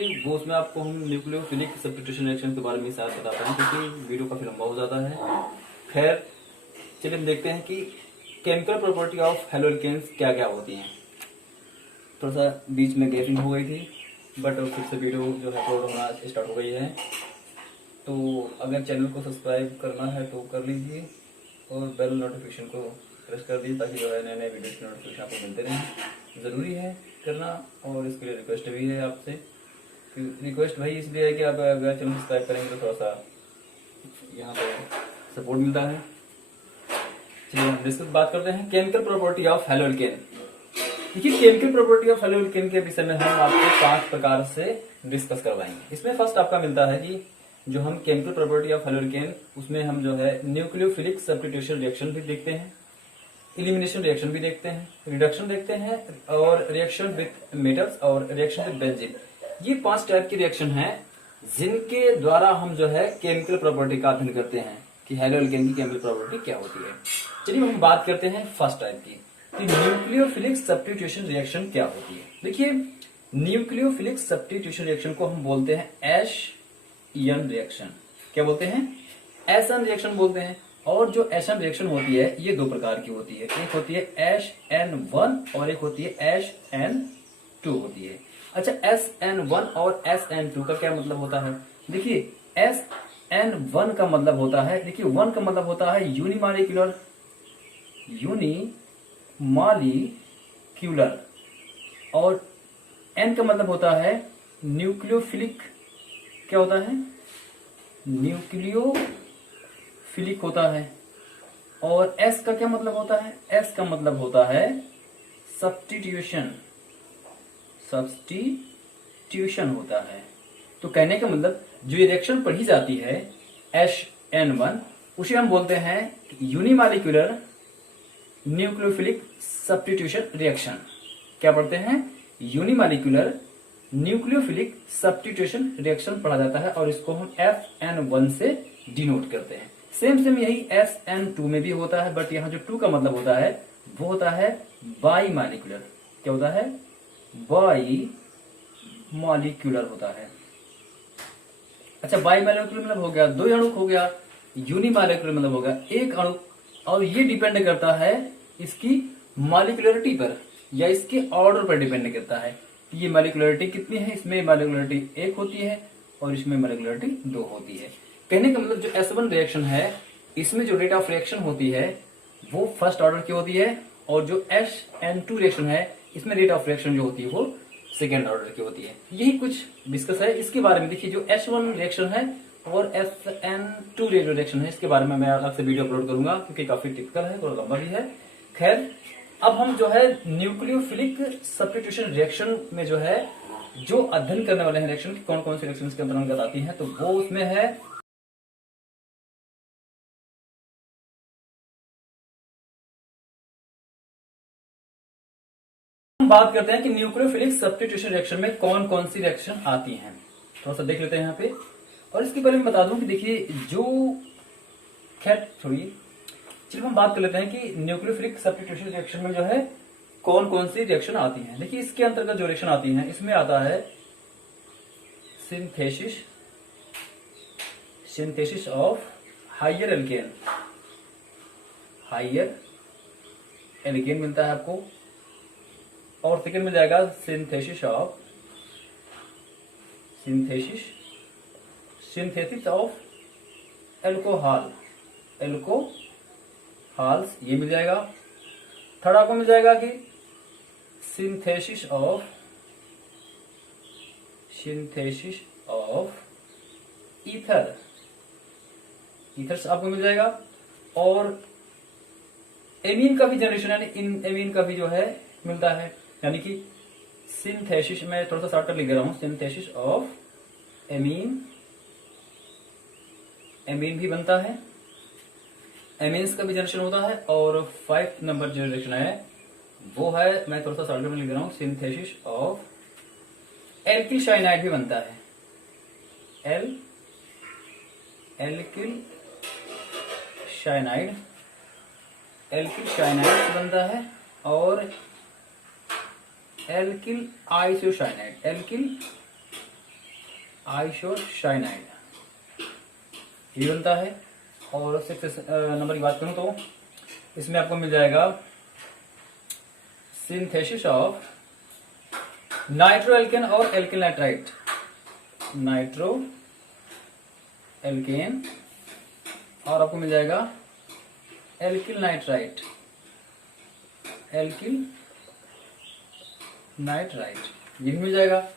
वो उसमें आपको हम न्यूक्लियोफिलिक सब्स्टिट्यूशन रिएक्शन के बारे में शायद बताते हैं, क्योंकि वीडियो काफी लंबा हो जाता है। खैर, चलिए हम देखते हैं कि केमिकल प्रॉपर्टी ऑफ हैलोअल्केन्स क्या क्या होती हैं। थोड़ा सा बीच में गैपिंग हो गई थी, बट फिर से वीडियो जो है अपलोड होना स्टार्ट हो गई है। तो अगर चैनल को सब्सक्राइब करना है तो कर लीजिए और बेल नोटिफिकेशन को प्रेस कर दीजिए, ताकि जो है नए नए वीडियो की नोटिफिकेशन आपको मिलते रहें। ज़रूरी है करना, और इसके लिए रिक्वेस्ट भी है आपसे। रिक्वेस्ट भाई इसलिए है कि आप अगर चैनल सब्सक्राइब करेंगे तो थोड़ा सा यहाँ पे सपोर्ट मिलता है। चलिए हम डिस्कस बात करते हैं केमिकल प्रॉपर्टी ऑफ हैलोअल्केन। देखिए, केमिकल प्रॉपर्टी ऑफ हैलोअल्केन के विषय में हम आपको 5 प्रकार से डिस्कस करवाएंगे। इसमें फर्स्ट आपका मिलता है कि जो हम केमिकल प्रॉपर्टी ऑफ हैलोअल्केन, उसमें हम जो है न्यूक्लियोफिलिक सब्स्टिट्यूशन रिएक्शन भी देखते हैं, एलिमिनेशन रिएक्शन भी देखते हैं, रिडक्शन देखते हैं, और रिएक्शन विद मेटल्स और रिएक्शन विद बेंजीन। ये 5 टाइप की रिएक्शन हैं जिनके द्वारा हम जो है केमिकल प्रॉपर्टी का अध्ययन करते हैं कि हैलोअल्केन की केमिकल प्रॉपर्टी क्या होती है। चलिए हम बात करते हैं फर्स्ट टाइप की कि न्यूक्लियोफिलिक सब्स्टिट्यूशन रिएक्शन क्या होती है। देखिए, न्यूक्लियोफिलिक सब्स्टिट्यूशन रिएक्शन को हम बोलते हैं एश-एन रिएक्शन। क्या बोलते हैं? एश-एन रिएक्शन बोलते हैं। और जो एश-एन रिएक्शन होती है ये 2 प्रकार की होती है, एक होती है H-N1 और एक होती है H-N2 होती है। अच्छा, H-N1 और H-N2 का क्या मतलब होता है? देखिए, H-N1 का मतलब होता है, देखिए 1 का मतलब होता है यूनिमॉलिक्यूलर और N का मतलब होता है न्यूक्लियोफिलिक। क्या होता है? न्यूक्लियोफिलिक होता है। और S का क्या मतलब होता है? S का मतलब होता है सब्स्टिट्यूशन होता है। तो कहने का मतलब जो रिएक्शन पढ़ी जाती है H-N1, उसे हम बोलते हैं यूनिमॉलिक्यूलर न्यूक्लियोफिलिक सब्स्टिट्यूशन रिएक्शन। क्या पढ़ते हैं? यूनिमॉलिक्यूलर न्यूक्लियोफिलिक सब्स्टिट्यूशन रिएक्शन पढ़ा जाता है, और इसको हम F-N1 से डिनोट करते हैं। सेम यही F-N2 में भी होता है, बट यहाँ जो 2 का मतलब होता है वो होता है बाई मॉलिक्यूलर। क्या होता है? बाई मॉलिक्यूलर होता है। अच्छा, बाई मॉलिक्यूलर मतलब हो गया 2 अणु हो गया, यूनिमॉलिक्यूलर मतलब हो गया 1 अणु। और ये डिपेंड करता है इसकी मॉलिक्यूलरिटी पर या इसके ऑर्डर पर डिपेंड करता है कि ये मॉलिक्यूलरिटी कितनी है। इसमें मॉलिक्यूलरिटी 1 होती है और इसमें मॉलिक्यूलरिटी 2 होती है। कहने का मतलब जो S1 रिएक्शन है, इसमें जो रेट ऑफ रिएक्शन होती है वो फर्स्ट ऑर्डर की होती है, और जो H-N2 रिएक्शन है इसमें रेट ऑफ रिएक्शन जो होती है वो सेकेंड ऑर्डर की होती है। यही कुछ डिस्कस है इसके बारे में। देखिए, जो H1 रिएक्शन है और F-N2 रिएक्शन है, इसके बारे में मैं अलग से वीडियो अपलोड करूंगा, क्योंकि काफी टिपिकल है और लंबा भी है। खैर, अब हम जो है न्यूक्लियोफिलिक सब्स्टिट्यूशन रिएक्शन में जो है जो अध्ययन करने वाले हैं रिएक्शन की, कौन कौन सी रिएक्शन के अंतर्गत आती है, तो वो उसमें है हम बात करते हैं कि न्यूक्लियोफिलिक सब्स्टिट्यूशन रिएक्शन में कौन कौन सी रिएक्शन आती हैं। थोड़ा सा देख लेते हैं यहाँ पे। और इसके बारे में बता दूं कि देखिए, जो खैर छोड़िए, चलिए हम बात कर लेते हैं कि न्यूक्लियोफिलिक सब्स्टिट्यूशन रिएक्शन में जो है कौन कौन सी रिएक्शन आती हैं। देखिए, इसके अंतर्गत जो रिएक्शन आती हैं इसमें आता है सिंथेसिस ऑफ हायर एल्केन मिलता है आपको, और सेकेंड मिल जाएगा सिंथेसिस ऑफ एल्कोहल्स, ये मिल जाएगा। थर्ड आपको मिल जाएगा कि सिंथेसिस ऑफ ईथर्स आपको मिल जाएगा। और एमीन का भी जनरेशन, यानी इन एमीन का भी जो है मिलता है, यानी कि सिंथेसिस, में थोड़ा सा शॉर्टकट लिख रहा हूं, सिंथेसिस ऑफ एमीन भी बनता है, एमीन्स का भी जनरेशन होता है। और 5 नंबर जनरेशन है वो है, मैं थोड़ा सा शॉर्टकट में लिख रहा हूं, सिंथेसिस ऑफ एल्किल साइनाइड भी बनता है। एल्किल साइनाइड बनता है, और एल्किल आइसोसाइनाइड ये बनता है। और 6 नंबर की बात करूं तो इसमें आपको मिल जाएगा सिंथेसिस ऑफ नाइट्रो एल्केन और एल्किल नाइट्राइट, नाइट्रो एल्केन और आपको मिल जाएगा एल्किल नाइट्राइट, एल्किल नाइट्राइट ये भी मिल जाएगा।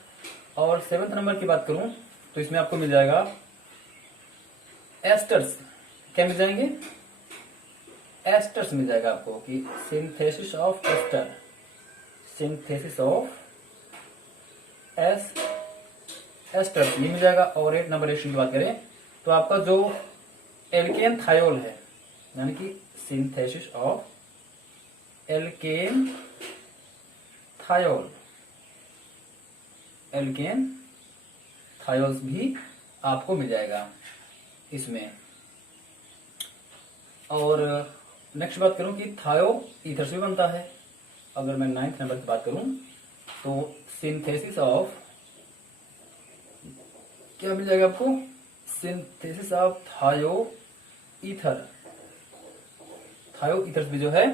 और 7 नंबर की बात करूं तो इसमें आपको मिल जाएगा एस्टर्स, क्या मिल जाएंगे, एस्टर्स मिल जाएगा आपको कि synthesis of ester, synthesis of esters ये मिल जाएगा। और 8 नंबर रिएक्शन की बात करें तो आपका जो एल्केन थायोल है, यानी कि synthesis of alkane thiol, alkane thiols भी आपको मिल जाएगा इसमें। और नेक्स्ट बात करूं कि थायो ईथर से भी बनता है। अगर मैं 9th नंबर की बात करूं तो सिंथेसिस ऑफ क्या मिल जाएगा आपको, सिंथेसिस ऑफ थायो ईथर, थायो ईथर भी जो है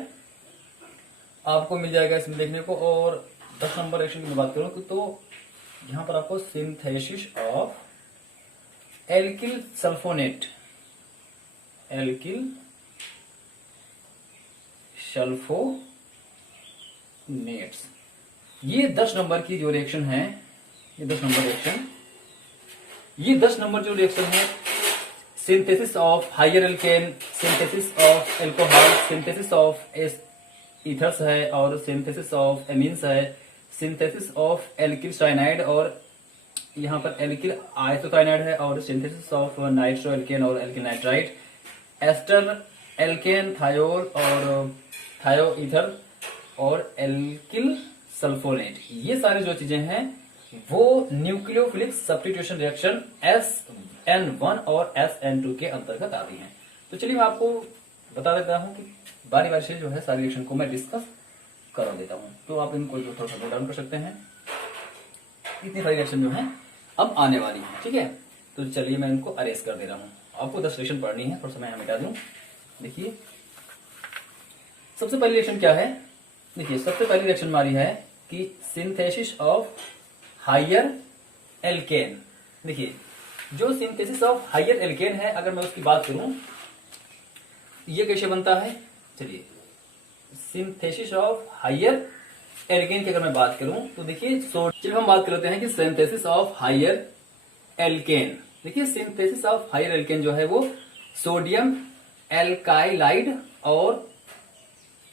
आपको मिल जाएगा इसमें देखने को। और 10 नंबर रिएक्शन की बात करूं तो यहां पर आपको synthesis of alkyl sulfonate, alkyl sulfonates ये 10 नंबर की जो रिएक्शन है, ये 10 नंबर रिएक्शन, ये 10 नंबर जो रिएक्शन है synthesis of higher alkane, synthesis of alcohol, synthesis of ethers है और सिंथेसिस ऑफ एमीन्स है, सिंथेसिस ऑफ एल्किल साइनाइड और यहाँ पर एल्किल आइसोसाइनाइड है और सिंथेसिस ऑफ नाइट्रो एल्केन और alkyl nitrite, ester alkane thiol और थायो ईथर और एल्किल सल्फोनेट ये सारी जो चीजें हैं वो न्यूक्लियोफिलिक सब्स्टिट्यूशन रिएक्शन SN1 और SN2 के अंतर्गत आती हैं। तो चलिए मैं आपको बता देता हूं कि बारी बारी से जो है सारी रिएक्शन को मैं डिस्कस करा देता हूं, तो आप इनको जो थोड़ा सा नोट डाउन कर सकते हैं। इतनी सारी रिएक्शन जो है अब आने वाली है, ठीक है। तो चलिए मैं इनको अरेस्ट कर दे रहा हूं। आपको 10 रिएक्शन पढ़नी है, थोड़ा सा मैं मिटा दूं। देखिए सबसे पहली रिएक्शन क्या है, देखिए सबसे पहली रिएक्शन हमारी है कि सिंथेसिस ऑफ हायर एल्केन। देखिए जो सिंथेसिस ऑफ हायर एल्केन है अगर मैं उसकी बात करूं ये कैसे बनता है, चलिए सिंथेसिस ऑफ हायर एल्केन की अगर मैं बात करूं तो देखिए चलिए हम बात कर लेते हैं कि सिंथेसिस ऑफ हायर एल्केन। देखिए सिंथेसिस ऑफ हायर एल्केन जो है वो सोडियम एल्काइलाइड और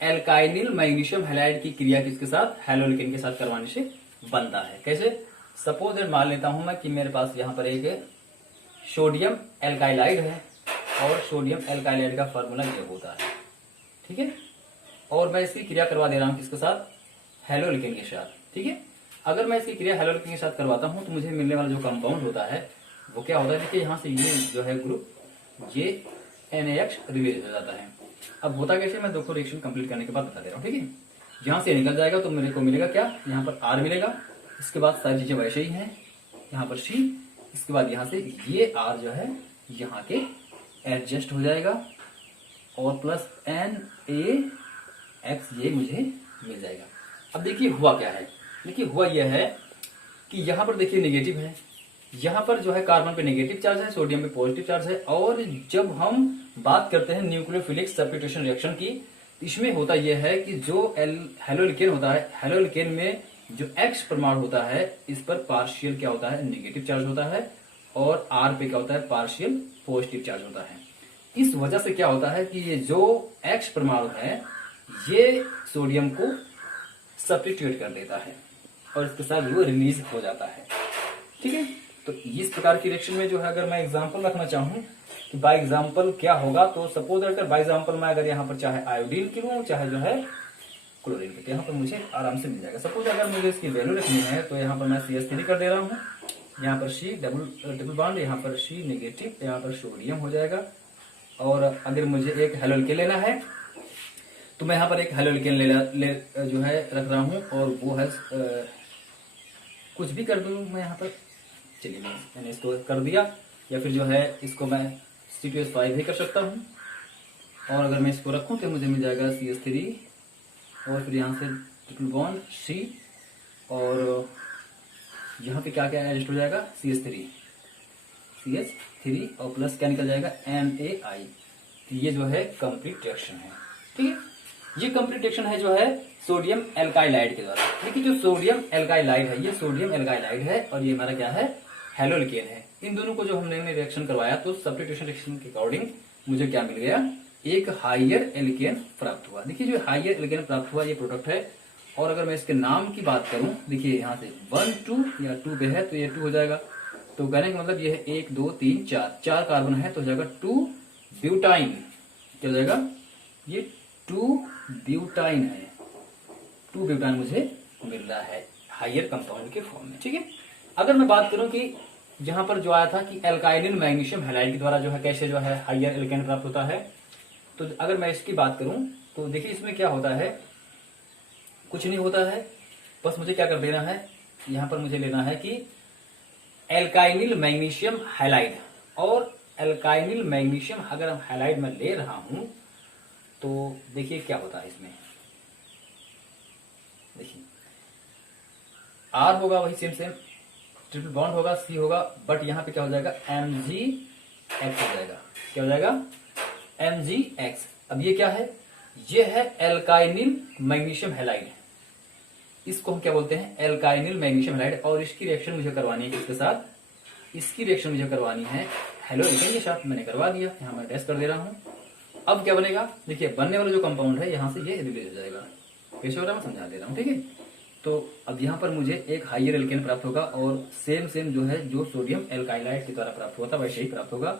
एल्काइनिल मैग्नीशियम हैलाइड की क्रिया किसके साथ, हैलोएल्केन के साथ करवाने से बनता है। कैसे, सपोज दैट मान लेता हूं मैं कि मेरे पास यहां पर एक सोडियम एल्काइलाइड है और सोडियम एल्काइलाइड का फॉर्मूला ये होता है, ठीक है। और मैं इसकी क्रिया करवा दे रहा हूं किसके साथ, हैलोएल्केन के साथ, ठीक है। अगर मैं इसकी क्रिया हैलोएल्केन के साथ करवाता हूं तो मुझे मिलने वाला जो कंपाउंड होता है वो क्या होता है, देखिए यहाँ से ये जो है ग्रुप ये NaH रिलीज हो जाता है। अब होता कैसे, मैं दोनों रिएक्शन कंप्लीट करने के बाद बता दे रहा हूँ, ठीक है। यहाँ से निकल जाएगा तो मेरे को मिलेगा क्या, यहाँ पर R मिलेगा, इसके बाद सारी चीजें वैसे ही हैं, यहाँ पर C, इसके बाद यहाँ से ये R जो है यहाँ के एडजस्ट हो जाएगा और प्लस NaX ये मुझे मिल जाएगा। अब देखिए हुआ क्या है, देखिए हुआ यह है कि यहाँ पर देखिए नेगेटिव है, यहाँ पर जो है कार्बन पे नेगेटिव चार्ज है, सोडियम पे पॉजिटिव चार्ज है। और जब हम बात करते हैं न्यूक्लियोफिलिक सब्स्टिट्यूशन रिएक्शन की, इसमें होता यह है कि जो हैलोएल्केन होता है, हैलोएल्केन में जो X परमाणु होता है इस पर पार्शियल क्या होता है, नेगेटिव चार्ज होता है और R पे क्या होता है, पार्शियल पॉजिटिव चार्ज होता है। इस वजह से क्या होता है कि ये जो X परमाणु है ये सोडियम को सब्स्टिट्यूट कर देता है और इसके साथ वो रिलीज हो जाता है, ठीक है। तो इस प्रकार की रिएक्शन में जो है अगर मैं एग्जांपल रखना चाहूं कि बाय एग्जांपल क्या होगा, तो सपोज अगर बाय एग्जांपल मैं अगर यहाँ पर चाहे आयोडीन की लूं चाहे जो है क्लोरीन की, तो यहाँ पर मुझे आराम से मिल जाएगा। सपोज अगर मुझे इसकी वैल्यू रखनी है तो यहाँ पर मैं CH3 कर दे रहा हूँ, यहाँ पर C डबल बॉन्ड, यहाँ पर C नेगेटिव, यहाँ पर सोडियम हो जाएगा। और अगर मुझे एक हैलोएल्केन लेना है तो मैं यहाँ पर एक हैलोएल्केन जो है रख रहा हूँ और वो है कुछ भी कर दूं मैं यहाँ पर चलिए मैंने इसको कर दिया, या फिर जो है इसको मैं C2H5 भी कर सकता हूँ, और अगर मैं इसको रखूँ तो मुझे मिल जाएगा CH3, और फिर यहाँ से ट्रिपल बॉन्ड C, और यहाँ पे क्या क्या एडजस्ट हो जाएगा CH3 और प्लस क्या निकल जाएगा NaI। तो ये जो है कंप्लीट रिएक्शन है, ठीक है। ये कंप्लीट रिएक्शन है जो है सोडियम एल्काइलाइड के द्वारा। देखिए जो सोडियम एल्काइलाइड है, ये सोडियम एल्काइलाइड है, और ये हमारा क्या है, हेलोल्केन है। इन दोनों को जो हमने रिएक्शन करवाया तो सब्स्टिट्यूशन रिएक्शन के अकॉर्डिंग मुझे क्या मिल गया, एक हाइयर एल्केन प्राप्त हुआ। देखिए जो हाइयर एल्केन प्राप्त हुआ ये प्रोडक्ट है, और अगर मैं इसके नाम की बात करूं, देखिए यहाँ से 1 2 या 2 पे है तो ये 2 हो जाएगा। तो कहने का मतलब ये है 1 2 3 4 कार्बन है तो हो जाएगा 2 ब्यूटाइन। क्या हो जाएगा, ये 2 ब्यूटाइन है, 2 ब्यूटाइन मुझे मिल रहा है हाइयर कंपाउंड के फॉर्म में, ठीक है। अगर मैं बात करूं कि यहाँ पर जो आया था कि एल्काइलिन मैग्नीशियम हैलाइड के द्वारा जो है कैसे जो है हाइयर एल्केन प्राप्त होता है, तो अगर मैं इसकी बात करूं तो देखिए इसमें क्या होता है, कुछ नहीं होता है, बस मुझे क्या कर देना है, यहाँ पर मुझे लेना है कि एल्काइनिल मैग्नीशियम हैलाइड, और एल्काइनिल मैग्नीशियम अगर हम हैलाइड में ले रहा हूं तो देखिए क्या होता है इसमें, देखिए R होगा वही सेम ट्रिपल बॉन्ड होगा, C होगा, बट यहाँ पे क्या हो जाएगा MgX हो जाएगा। क्या हो जाएगा MgX। अब ये क्या है, ये है एल्काइनिल मैग्नीशियम हैलाइड, इसको हम क्या बोलते हैं एल्काइनिल मैग्नीशियम हैलाइड, और इसकी रिएक्शन मुझे करवानी है किसके साथ, इसकी रिएक्शन मुझे करवानी है हेलोल्केन के साथ। मैंने करवा दिया, यहाँ मैं टेस्ट कर दे रहा हूँ। अब क्या बनेगा, देखिए बनने वाला जो कंपाउंड है यहाँ से ये रिलीज हो जाएगा, कैसे हो रहा है मैं समझा दे रहा हूँ, ठीक है। तो अब यहाँ पर मुझे एक हाइयर एल्केन प्राप्त होगा, और सेम जो है जो सोडियम एल्काइलाइड के द्वारा प्राप्त हुआ था वैसे ही प्राप्त होगा,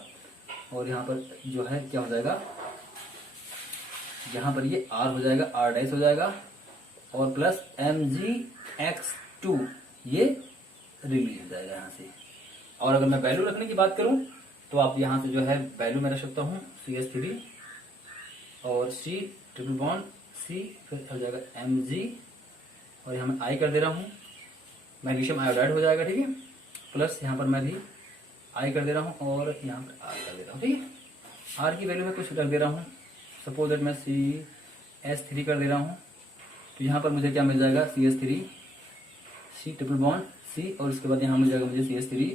और यहाँ पर जो है क्या हो जाएगा, यहाँ पर ये R हो जाएगा, R डैश हो जाएगा, और प्लस MgX2 ये रिलीज हो जाएगा यहाँ से। और अगर मैं वैल्यू रखने की बात करूं तो आप यहाँ से जो है वैल्यू मैं रख सकता हूँ CH3 और C ट्रिपल बॉन्ड C, फिर हो जाएगा Mg, और यहाँ मैं I कर दे रहा हूँ, मैग्नीशियम आयोडाइड हो जाएगा, ठीक है, प्लस यहाँ पर मैं भी I कर दे रहा हूँ, और यहाँ पर R कर दे रहा हूँ, ठीक है। R की वैल्यू मैं कुछ रख दे रहा हूँ, सपोज दैट मैं CH3 कर दे रहा हूँ, तो यहाँ पर मुझे क्या मिल जाएगा CH3 C triple bond C, और उसके बाद यहाँ मिल जाएगा मुझे CH3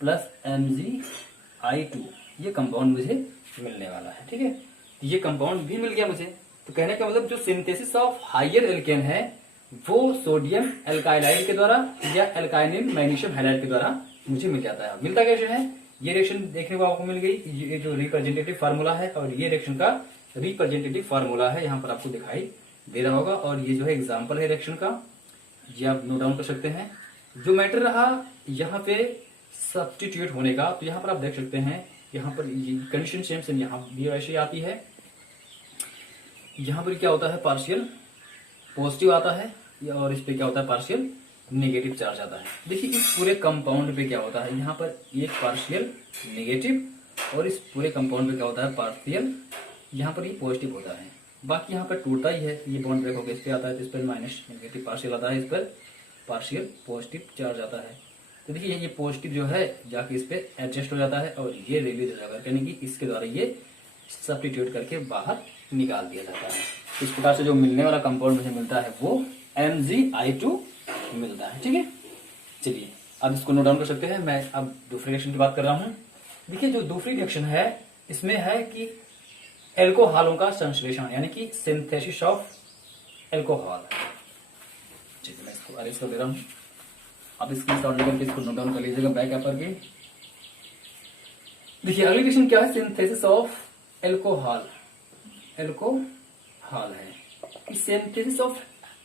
प्लस MgI2, ये कंपाउंड मुझे मिलने वाला है, ठीक है। ये कंपाउंड भी मिल गया मुझे, तो कहने का मतलब जो सिंथेसिस ऑफ हाइयर एल्केन है वो सोडियम एल्काइलाइड के द्वारा या एल्काइनिल मैग्नीशियम हैलाइड के द्वारा मुझे मिल जाता है। मिलता कैसे है, ये रिएक्शन देखने को आपको मिल गई, ये जो रिप्रेजेंटेटिव फार्मूला है, और ये रिएक्शन का रिप्रेजेंटेटिव फार्मूला है, यहाँ पर आपको दिखाई दे रहा होगा, और ये जो है एग्जाम्पल है रिएक्शन का, ये आप नोट डाउन कर सकते हैं। जो मैटर रहा यहाँ पे सब्स्टिट्यूट होने का, तो यहाँ पर आप देख सकते हैं, यहाँ पर कंडीशन सेम यहाँ भी वैसे आती है। यहाँ पर क्या होता है पार्शियल पॉजिटिव आता है, और इस पे क्या होता है पार्शियल नेगेटिव चार्ज आता है। देखिए इस पूरे कंपाउंड पे क्या होता है, यहाँ पर एक पार्शियल नेगेटिव, और इस पूरे कंपाउंड पे क्या होता है पार्शियल, यहाँ पर ये पॉजिटिव होता है, बाकी यहाँ पर टूटता ही है, ये बॉन्ड ब्रेक होकर इस पे आता है, तो इस पर माइनस नेगेटिव पार्शियल आता है, इस पर पार्शियल पॉजिटिव चार्ज आता है। तो देखिए ये पॉजिटिव जो है जाके इस पे एडजस्ट हो जाता है, और ये रिलीज हो जाएगा, यानी कि इसके द्वारा ये सब्स्टिट्यूट करके बाहर निकाल दिया जाता है। इस प्रकार से जो मिलने वाला कंपाउंड मुझे मिलता है वो MgI2 मिलता है, ठीक है। चलिए अब इसको नोट डाउन कर सकते हैं। मैं अब दूसरे रिएक्शन की बात कर रहा हूं। देखिए जो दूसरी रिएक्शन है इसमें है कि एल्कोहलों का संश्लेषण, यानी कि सिंथेसिस ऑफ एल्कोहल। चलिए मैं इसको अरेंज कर दे रहा हूं, आप इसकी शॉर्ट लेकर के इसको नोट डाउन कर लीजिएगा बैक एपर के। देखिए अगली रिएक्शन क्या है, सिंथेसिस ऑफ एल्कोहल। एल्कोहल है कि सिंथेसिस ऑफ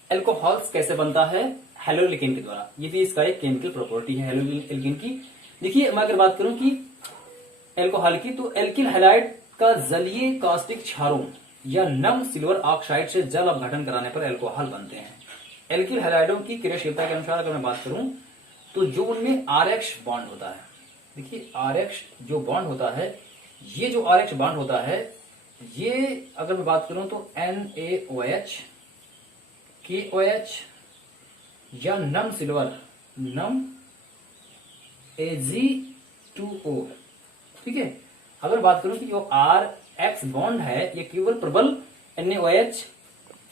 एल्कोहल्स कैसे बनता है, हेलोल्केन के द्वारा। ये भी इसका एक केमिकल प्रॉपर्टी है हेलोल्केन की। देखिए मैं अगर बात करूं कि एल्कोहल की, तो एल्किल हैलाइड का जलीय कास्टिक क्षारों या नम सिल्वर ऑक्साइड से जल अपघटन कराने पर एल्कोहल बनते हैं। एल्किल हैलाइडों की क्रियाशीलता के अनुसार अगर मैं बात करूं तो जो उनमें RH बॉन्ड होता है, देखिए RH जो बॉन्ड होता है, ये जो RH बॉन्ड होता है, ये अगर मैं बात करूं तो NaOH, KOH या नम सिल्वर Ag2O, ठीक है। अगर बात करूं कि जो RX बॉन्ड है ये केवल प्रबल NaOH,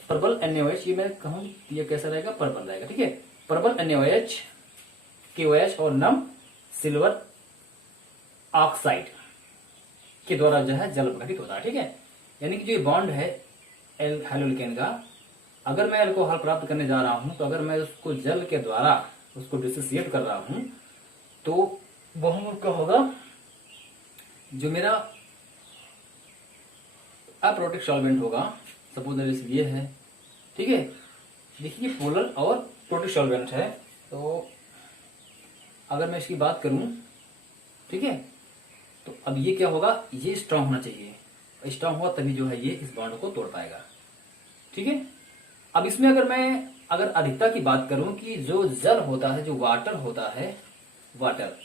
प्रबल NaOH, ये मैं कहूं ये कैसा रहेगा, प्रबल रहेगा, ठीक है। प्रबल NaOH, KOH और नम सिल्वर ऑक्साइड के द्वारा जो है जल प्रकटित होता है, ठीक है। यानी कि जो ये बॉन्ड है हेलोल्केन का, अगर मैं अल्कोहल प्राप्त करने जा रहा हूं तो अगर मैं उसको जल के द्वारा उसको डिसोसिएट कर रहा हूं तो वह क्या होगा, जो मेरा अप्रोटिक सॉल्वेंट होगा, सपोज ये है, ठीक है। देखिए पोलर और प्रोटिक सॉल्वेंट है, तो अगर मैं इसकी बात करूं, ठीक है, तो अब ये क्या होगा, ये स्ट्रांग होना चाहिए, स्ट्रांग हुआ तभी जो है ये इस बॉन्ड को तोड़ पाएगा, ठीक है। अब इसमें अगर अधिकता की बात करूं कि जो जल होता है, जो वाटर होता है, वाटर,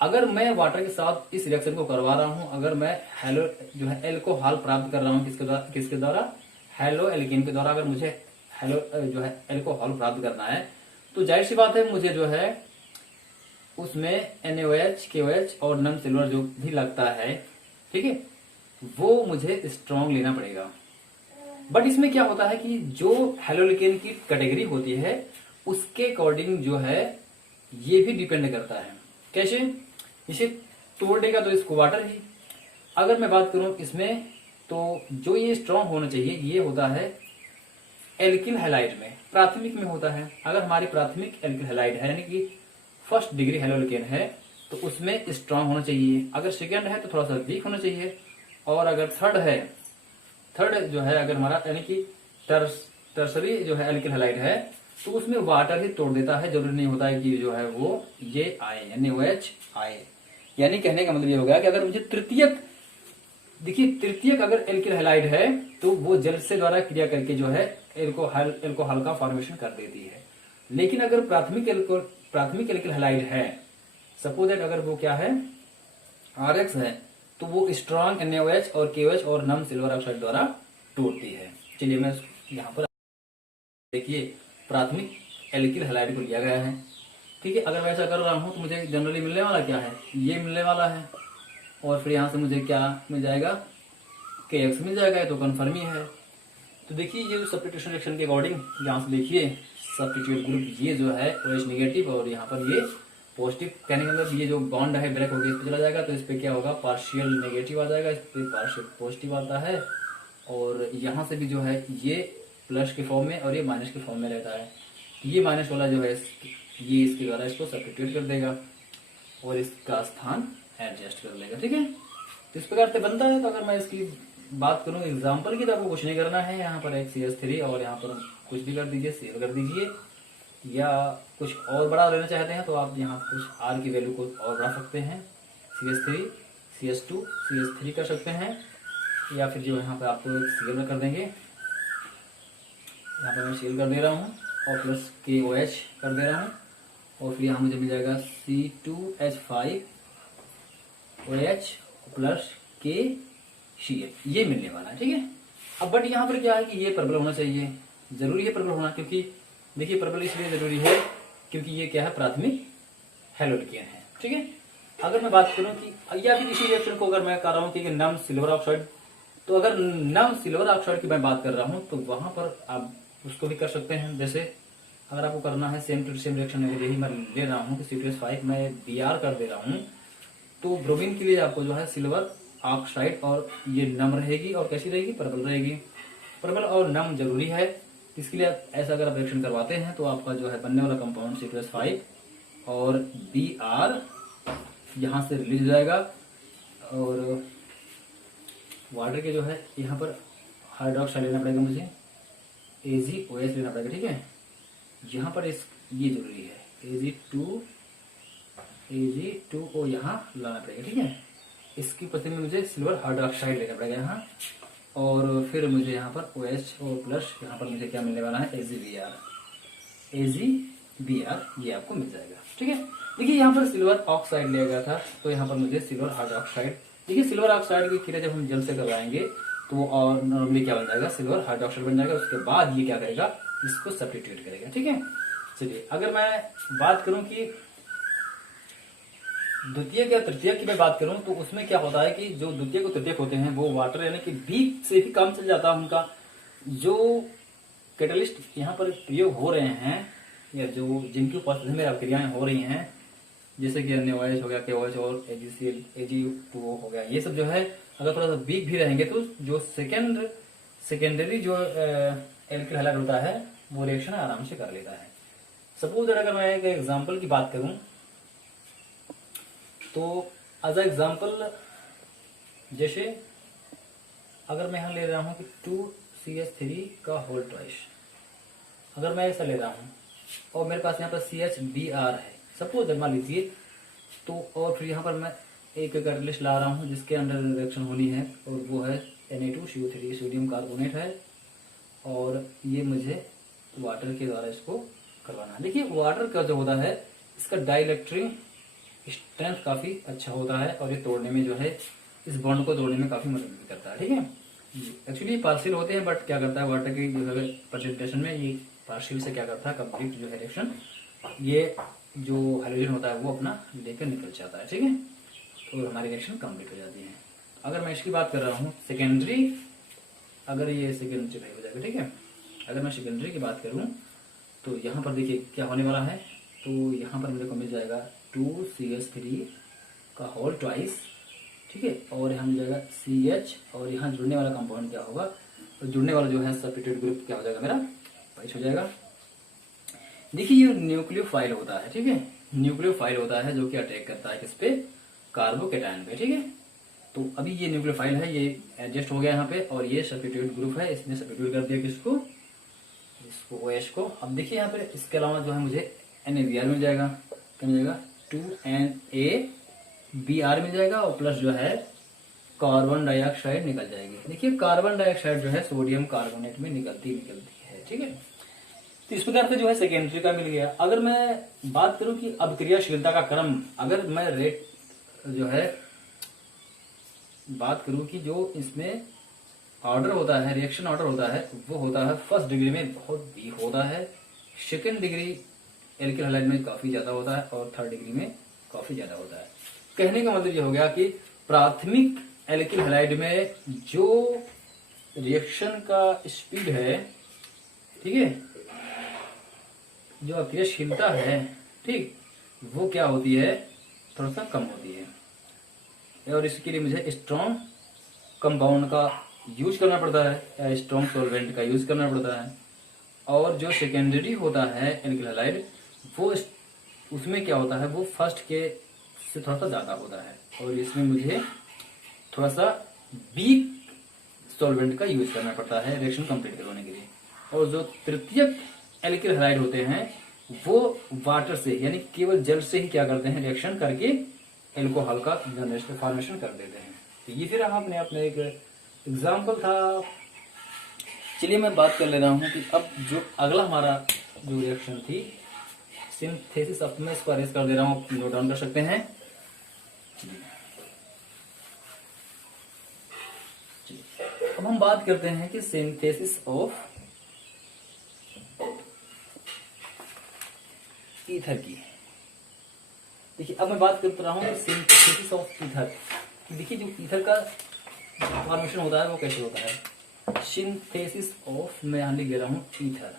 अगर मैं वाटर के साथ इस रिएक्शन को करवा रहा हूं, अगर मैं हेलो जो है एल्कोहल प्राप्त कर रहा हूं किसके द्वारा, हेलो एल्केन के द्वारा, अगर मुझे हेलो जो है एल्कोहल प्राप्त करना है तो जाहिर सी बात है मुझे जो है उसमें NaOH, KOH और नॉन सिल्वर जो भी लगता है, ठीक है, वो मुझे स्ट्रॉन्ग लेना पड़ेगा। बट इसमें क्या होता है कि जो हेलोल्केन की कैटेगरी होती है उसके अकॉर्डिंग जो है ये भी डिपेंड करता है। कैसे, इसे तोड़ेगा तो इसको वाटर ही, अगर मैं बात करूं इसमें तो जो ये स्ट्रॉन्ग होना चाहिए ये होता है एल्किल हैलाइड में, प्राथमिक में होता है। अगर हमारी प्राथमिक एल्किल हैलाइड है यानी कि फर्स्ट डिग्री हेलोल्केन है तो उसमें स्ट्रॉन्ग होना चाहिए, अगर सेकेंड है तो थोड़ा सा वीक होना चाहिए, और अगर थर्ड जो है अगर हमारा यानी कि टर्सरी जो है एल्किल हैलाइड है तो उसमें वाटर ही तोड़ देता है, जरूरी नहीं होता है कि जो है वो ये आए NaOH आए। यानी कहने का मतलब ये हो गया कि अगर मुझे तृतीयक अगर एल्किल हैलाइड है तो वो जल से द्वारा क्रिया करके जो है एल्कोहल का फॉर्मेशन कर देती है। लेकिन अगर प्राथमिक एल्किल हैलाइड है, सपोज दैट अगर वो क्या है RX है, तो वो स्ट्रॉन्ग NaOH और KOH और नम सिल्वर ऑक्साइड द्वारा टूटती है। चलिए मैं यहाँ पर देखिए प्राथमिक एल्किल हैलाइड को लिया गया है, ठीक है। अगर मैं ऐसा कर रहा हूं तो मुझे जनरली मिलने वाला क्या है, ये मिलने वाला है, और फिर यहां से मुझे क्या मिल जाएगा, KX मिल जाएगा, तो कन्फर्म ही है। तो देखिए ये जो सब्स्टिट्यूशन रिएक्शन के अकॉर्डिंग यहाँ से देखिए सब्स्टिट्यूट ग्रुप ये जो है OH नेगेटिव और यहाँ पर ये पॉजिटिव, कहने का मतलब ये जो बॉन्ड है ब्रेक होकर इस पे चला जाएगा तो इस पे क्या होगा, पार्शियल नेगेटिव आ जाएगा, इस पे पार्शियल पॉजिटिव आता है, और यहाँ से भी जो है ये प्लस के फॉर्म में और ये माइनस के फॉर्म में रहता है। ये माइनस वाला जो है ये इसके द्वारा इसको सब्स्टिट्यूट कर देगा और इसका स्थान एडजस्ट कर लेगा, ठीक है। तो इस प्रकार से बनता है। तो अगर मैं इसकी बात करूं एग्जाम्पल की तो आपको कुछ नहीं करना है, यहाँ पर एक CH3 और यहाँ पर कुछ भी कर दीजिए, सेव कर दीजिए, या कुछ और बड़ा लेना चाहते हैं तो आप यहाँ कुछ R की वैल्यू को और बढ़ा सकते हैं, CH3 CH2 CH3 कर सकते हैं, या फिर जो यहाँ पर आपको एक सीएल कर देंगे, यहाँ पर मैं सीएल कर दे रहा हूँ और प्लस KOH कर दे रहा हूँ, और फिर यहाँ मुझे मिल जाएगा C2H5OH प्लस KCl, ये मिलने वाला है, ठीक है। अब बट यहाँ पर क्या है कि ये प्रबल होना चाहिए, जरूरी है प्रबल होना, क्योंकि देखिए प्रबल इसलिए जरूरी है क्योंकि ये क्या है, प्राथमिक हेलोल्केन है, ठीक है। अगर मैं बात करूं कि या फिर इसी रिएक्शन को अगर मैं कर रहा हूं कि नम सिल्वर ऑक्साइड, तो अगर नम सिल्वर ऑक्साइड की मैं बात कर रहा हूं तो वहां पर आप उसको भी कर सकते हैं। जैसे अगर आपको करना है सेम टू सेम रिएक्शन, अगर यही मैं ले रहा हूँ कि C2H5 मैं Br कर दे रहा हूँ, तो ब्रोमीन के लिए आपको जो है सिल्वर ऑक्साइड और ये नम रहेगी, और कैसी रहेगी, प्रबल रहेगी। प्रबल और नम जरूरी है, इसके लिए ऐसा अगर आप रिएक्शन करवाते हैं तो आपका जो है बनने वाला कंपाउंड C2H5 और Br यहाँ से रिलीज हो जाएगा, और वाटर के जो है यहाँ पर हाइड्रोक्साइड लेना पड़ेगा मुझे, AgOH लेना पड़ेगा, ठीक है। यहाँ पर इस ये जरूरी है Ag2O यहाँ लाना पड़ेगा, ठीक है। इसकी बदले में मुझे सिल्वर हाइड्रोक्साइड लेना पड़ेगा यहाँ, और फिर मुझे यहाँ पर OH और प्लस यहाँ पर मुझे क्या मिलने वाला है, AgBr ये आपको मिल जाएगा, ठीक है। देखिए यहाँ पर सिल्वर ऑक्साइड लिया गया था तो यहाँ पर मुझे सिल्वर हाइड्रोक्साइड, देखिए सिल्वर ऑक्साइड की क्रिया जब हम जल से करवाएंगे तो वो और नॉर्मली क्या बन जाएगा, सिल्वर हाइड्रोक्साइड बन जाएगा। उसके बाद ये क्या करेगा, इसको सब्स्टिट्यूट करेगा, ठीक है। चलिए अगर मैं बात करूं कि द्वितीयक या तृतीयक की मैं बात करूं तो उसमें क्या होता है कि जो द्वितीयक और तृतीयक होते हैं वो वाटर यानी कि बीक से भी काम चल जाता है उनका। जो कैटलिस्ट यहाँ पर प्रयोग हो रहे हैं या जो जिनकी उपस्थिति में अभिक्रियाएं हो रही हैं, जैसे कि NaOH हो गया, KOH और AgCl Ag2O हो गया, ये सब जो है अगर थोड़ा सा वीक भी रहेंगे तो जो सेकेंडरी जो एल्किल हैलाइड होता है वो रिएक्शन आराम से कर लेता है। सपोज अगर मैं एक एग्जांपल की बात करूं तो एज अ एग्जांपल, जैसे अगर मैं यहां ले रहा हूं कि 2CH3 का होल ट्वाइस, अगर मैं ऐसा ले रहा हूं और मेरे पास यहाँ पर CHBr है सपोज मान लीजिए, तो और फिर यहाँ पर मैं एक कैटलिस्ट ला रहा हूँ जिसके अंदर रिएक्शन होनी है और वो है Na2CO3 सोडियम कार्बोनेट है, और ये मुझे वाटर के द्वारा इसको करवाना है। देखिए वाटर का जो होता है इसका डाइलेक्ट्रिक स्ट्रेंथ काफी अच्छा होता है और ये तोड़ने में जो है इस बॉन्ड को तोड़ने में काफी मदद भी करता है। ठीक है, एक्चुअली पार्शियल होते हैं बट क्या करता है वाटर की जो है प्रेजेंटेशन में ये पार्शियल से क्या करता है कंप्लीट जो है रिएक्शन ये जो हाइड्रोजन होता है वो अपना लेकर निकल जाता है। ठीक है, तो हमारी रिएक्शन कंप्लीट हो जाती है। अगर मैं इसकी बात कर रहा हूँ सेकेंडरी, अगर ये सेकेंडरी भाई हो जाएगा। ठीक है, अगर मैं सेकेंडरी की बात करूँ तो यहाँ पर देखिए क्या होने वाला है, तो यहाँ पर मेरे को मिल जाएगा 2CH3 का होल ट्वाइस। ठीक है, और यहाँ मिल जाएगा CH और यहाँ जुड़ने वाला कंपाउंड क्या होगा, तो जुड़ने वाला जो है सब्स्टिट्यूट ग्रुप क्या हो जाएगा मेरा ट्वाइस हो जाएगा। देखिए ये न्यूक्लियोफाइल होता है। ठीक है, न्यूक्लियोफाइल होता है जो कि अटैक करता है किस पे, कार्बोकेटायन पे। ठीक है, तो अभी ये न्यूक्लियोफाइल है, ये एडजस्ट हो गया यहाँ पे, और ये सब्स्टिट्यूट ग्रुप है, इसने सब्स्टिट्यूट कर दिया किसको, इसको OH को। अब देखिए यहाँ पे इसके अलावा जो है मुझे NaBr मिल जाएगा, क्या मिल जाएगा 2NaBr मिल जाएगा, और प्लस जो है कार्बन डाइऑक्साइड निकल जाएगी। देखिए कार्बन डाइऑक्साइड जो है सोडियम कार्बोनेट में निकलती है। ठीक है, तो इस प्रकार से जो है सेकेंडरी का मिल गया। अगर मैं बात करूं कि अभिक्रियाशीलता का क्रम, अगर मैं रेट जो है बात करूं कि जो इसमें ऑर्डर होता है, रिएक्शन ऑर्डर होता है, वो होता है फर्स्ट डिग्री में बहुत वीक होता है, सेकेंड डिग्री एल्किल हैलाइड में काफी ज्यादा होता है, और थर्ड डिग्री में काफी ज्यादा होता है। कहने का मतलब ये हो गया कि प्राथमिक एल्किल हैलाइड में जो रिएक्शन का स्पीड है, ठीक है, जो अक्रियाशीलता है, ठीक, वो क्या होती है, थोड़ा सा कम होती है, और इसके लिए मुझे स्ट्रॉन्ग कंपाउंड का यूज करना पड़ता है या स्ट्रॉन्ग सॉल्वेंट का यूज करना पड़ता है। और जो सेकेंडरी होता है एल्किल हैलाइड वो उसमें क्या होता है, वो फर्स्ट के से थोड़ा सा ज्यादा होता है, और इसमें मुझे थोड़ा सा वीक सॉल्वेंट का यूज करना पड़ता है रिएक्शन कंप्लीट करवाने के लिए। और जो तृतीयक एल्किल हैलाइड होते हैं वो वाटर से यानी केवल जल से ही क्या करते हैं, रिएक्शन करके एल्कोहल का जनरेशन फॉर्मेशन कर देते हैं। तो ये फिर आपने अपने एक एग्जाम्पल था। चलिए मैं बात कर ले रहा हूँ कि अब जो अगला हमारा जो रिएक्शन थी सिंथेसिस, अब मैं इसको अरेंज कर दे रहा हूँ, नोट डाउन कर सकते हैं। अब हम बात करते हैं कि सिंथेसिस ऑफ ईथर की। देखिए अब मैं बात कर रहा हूँ सिंथेसिस ऑफ ईथर। देखिए जो ईथर का फॉर्मेशन होता है वो कैसे होता है, सिंथेसिस ऑफ, मैं यहां लिख दे रहा हूँ ईथर।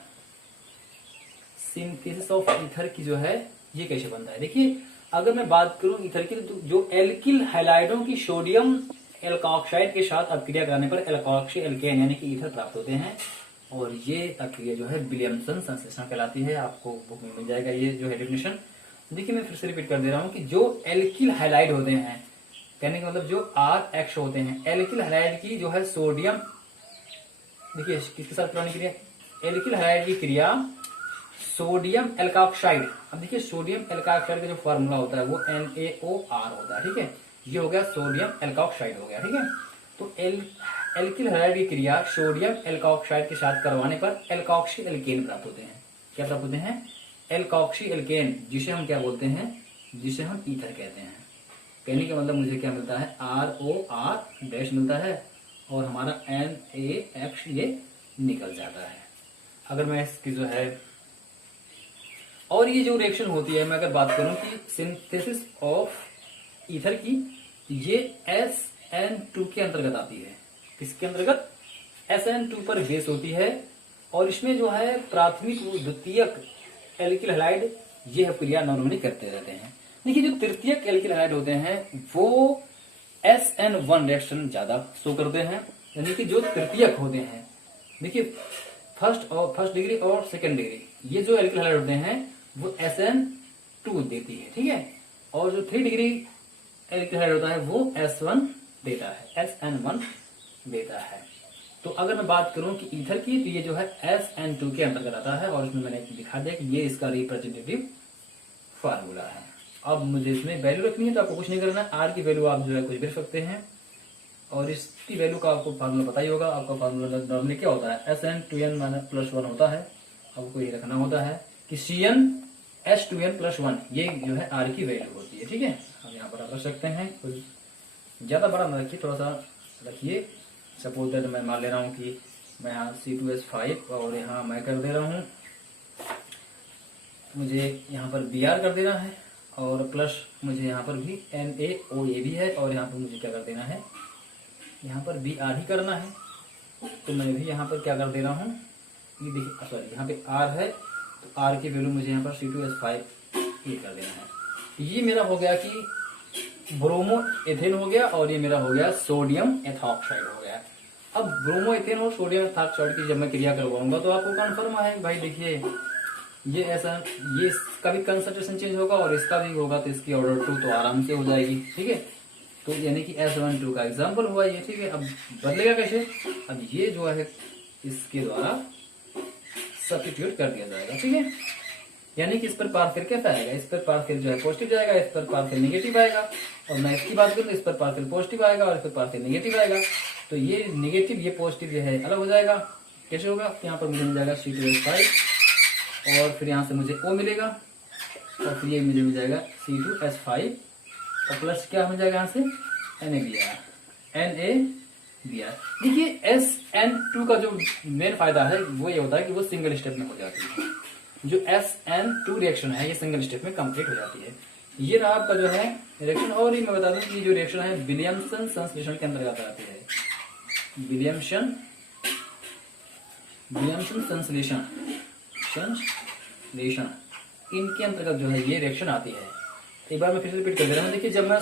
सिंथेसिस ऑफ ईथर की जो है ये कैसे बनता है। देखिए अगर मैं बात करूं ईथर की, तो जो एल्किल हैलाइडों की सोडियम एल्कोक्साइड के साथ अभिक्रिया कराने पर एल्कोक्सी एल्केन यानी कि ईथर प्राप्त होते हैं, और ये अभिक्रिया जो है विलियमसन संश्लेषण कहलाती है। आपको बुक में मिल जाएगा ये जो है डेफिनेशन। देखिए मैं फिर से रिपीट कर दे रहा हूँ कि जो एल्किल हैलाइड होते हैं, कहने का मतलब जो RH होते हैं, एल्किल हैलाइड की जो है सोडियम, देखिए किसके साथ कराने के लिए, एल्किल हैलाइड की क्रिया सोडियम एल्कोक्साइड। अब देखिए सोडियम एल्कोक्साइड का जो फॉर्मूला होता है वो NaOR होता है। ठीक है, ये हो गया सोडियम एल्कोक्साइड हो गया। ठीक है, तो एल्किल हैलाइड की क्रिया सोडियम एल्कोक्साइड के साथ करवाने पर एल्कोक्सी एल्केन प्राप्त होते हैं। क्या प्राप्त होते हैं, एल्कोक्सी एल्केन, जिसे हम क्या बोलते हैं, जिसे हम ईथर कहते हैं। कहने का मतलब मुझे क्या मिलता है, ROR डैश मिलता है, और हमारा NaX ये निकल जाता है। अगर मैं इसकी जो है, और ये जो रिएक्शन होती है, मैं अगर बात करूं कि सिंथेसिस ऑफ ईथर की, ये SN2 के अंतर्गत आती है। किसके अंतर्गत? SN2 पर बेस होती है। और इसमें जो है प्राथमिक व द्वितीयक एल्किल हैलाइड ये क्रिया नॉर्मली करते रहते हैं। देखिए जो तृतीयक एल्किल हैलाइड होते हैं वो SN1 रिएक्शन ज्यादा शो करते हैं। यानी कि जो तृतीयक होते हैं, देखिए फर्स्ट डिग्री और सेकेंड डिग्री, ये जो एल्किल हैलाइड होते हैं वो SN2 देती है, ठीक है। और जो 3 डिग्री एल्किल हैलाइड होता है वो S1 देता है, SN1 देता है। तो अगर मैं बात करूं कि ईथर की, तो ये जो है SN2 के अंतर्गत आता है। और इसमें मैंने दिखा दिया कि ये इसका रिप्रेजेंटेटिव फार्मूला है। अब मुझे इसमें वैल्यू रखनी है तो आपको कुछ नहीं करना है, आर की वैल्यू आप जो है कुछ भी रख सकते हैं। और इसकी वैल्यू का आपको फार्मूला पता ही होगा। आपका फार्मूला नॉर्मली क्या होता है? SN2n-+1 होता है। आपको ये रखना होता है कि CnH2n+1 ये जो है आर की वैल्यू होती है, ठीक है। अब यहाँ पर आप रख सकते हैं, कुछ ज्यादा बड़ा न रखिए, थोड़ा सा रखिए। सपोज दैट मैं मान ले रहा हूँ कि मैं यहाँ C2H5 और यहाँ मैं कर दे रहा हूँ, मुझे यहाँ पर Br कर देना है और प्लस मुझे यहाँ पर भी NaOA भी है। और यहाँ पर मुझे क्या कर देना है? यहाँ पर Br ही करना है। तो मैं भी यहाँ पर क्या कर दे रहा हूँ, ये देखिए सॉरी यहाँ पे R है तो R की वैल्यू मुझे यहाँ पर C2H5 ये कर देना है। ये मेरा हो गया कि ब्रोमो एथेन हो गया और ये मेरा हो गया सोडियम एथॉक्साइड हो गया। अब ब्रोमो एथेन और सोडियम एथॉक्साइड की जब मैं क्रिया करवाऊंगा तो आपको कन्फर्म है भाई, देखिए ये ऐसा, ये इसका भी कंसंट्रेशन चेंज होगा और इसका भी होगा, तो इसकी ऑर्डर 2 तो आराम से हो जाएगी, ठीक है। तो यानी कि S12 का एग्जाम्पल हुआ ये, ठीक है। अब बदलेगा कैसे? अब ये जो है इसके द्वारा सब्स्टिट्यूट कर दिया जाएगा, ठीक है। यानी कि इस पर पार फिर कैसा आएगा? इस पर पार फिर जो है पॉजिटिव जाएगा, इस पर पार फिर नेगेटिव आएगा। और मैं इसकी बात करूँ तो इस पर पार फिर पॉजिटिव आएगा और इस पर पार फिर नेगेटिव आएगा। तो ये नेगेटिव ये पॉजिटिव जो है अलग हो जाएगा। कैसे होगा? यहाँ पर मुझे मिल जाएगा C2H5 और फिर यहाँ से मुझे O मिलेगा और फिर ये मुझे मिल जाएगा C2H5 और प्लस क्या मिल जाएगा यहाँ से? NaBr। देखिए SN2 का जो मेन फायदा है वो ये होता है कि वो सिंगल स्टेप में हो जाती है। जो SN2 रिएक्शन है ये सिंगल स्टेप में कंप्लीट हो जाती है। ये रहा आपका जो है रिएक्शन। और ये मैं बता दूं कि ये जो रिएक्शन है विलियमसन संश्लेषण के अंतर्गत आती है। विलियमसन संश्लेषण इनके अंतर्गत जो है ये रिएक्शन आती है। एक बार मैं फिर से रिपीट कर दे रहा हूँ। देखिए जब मैं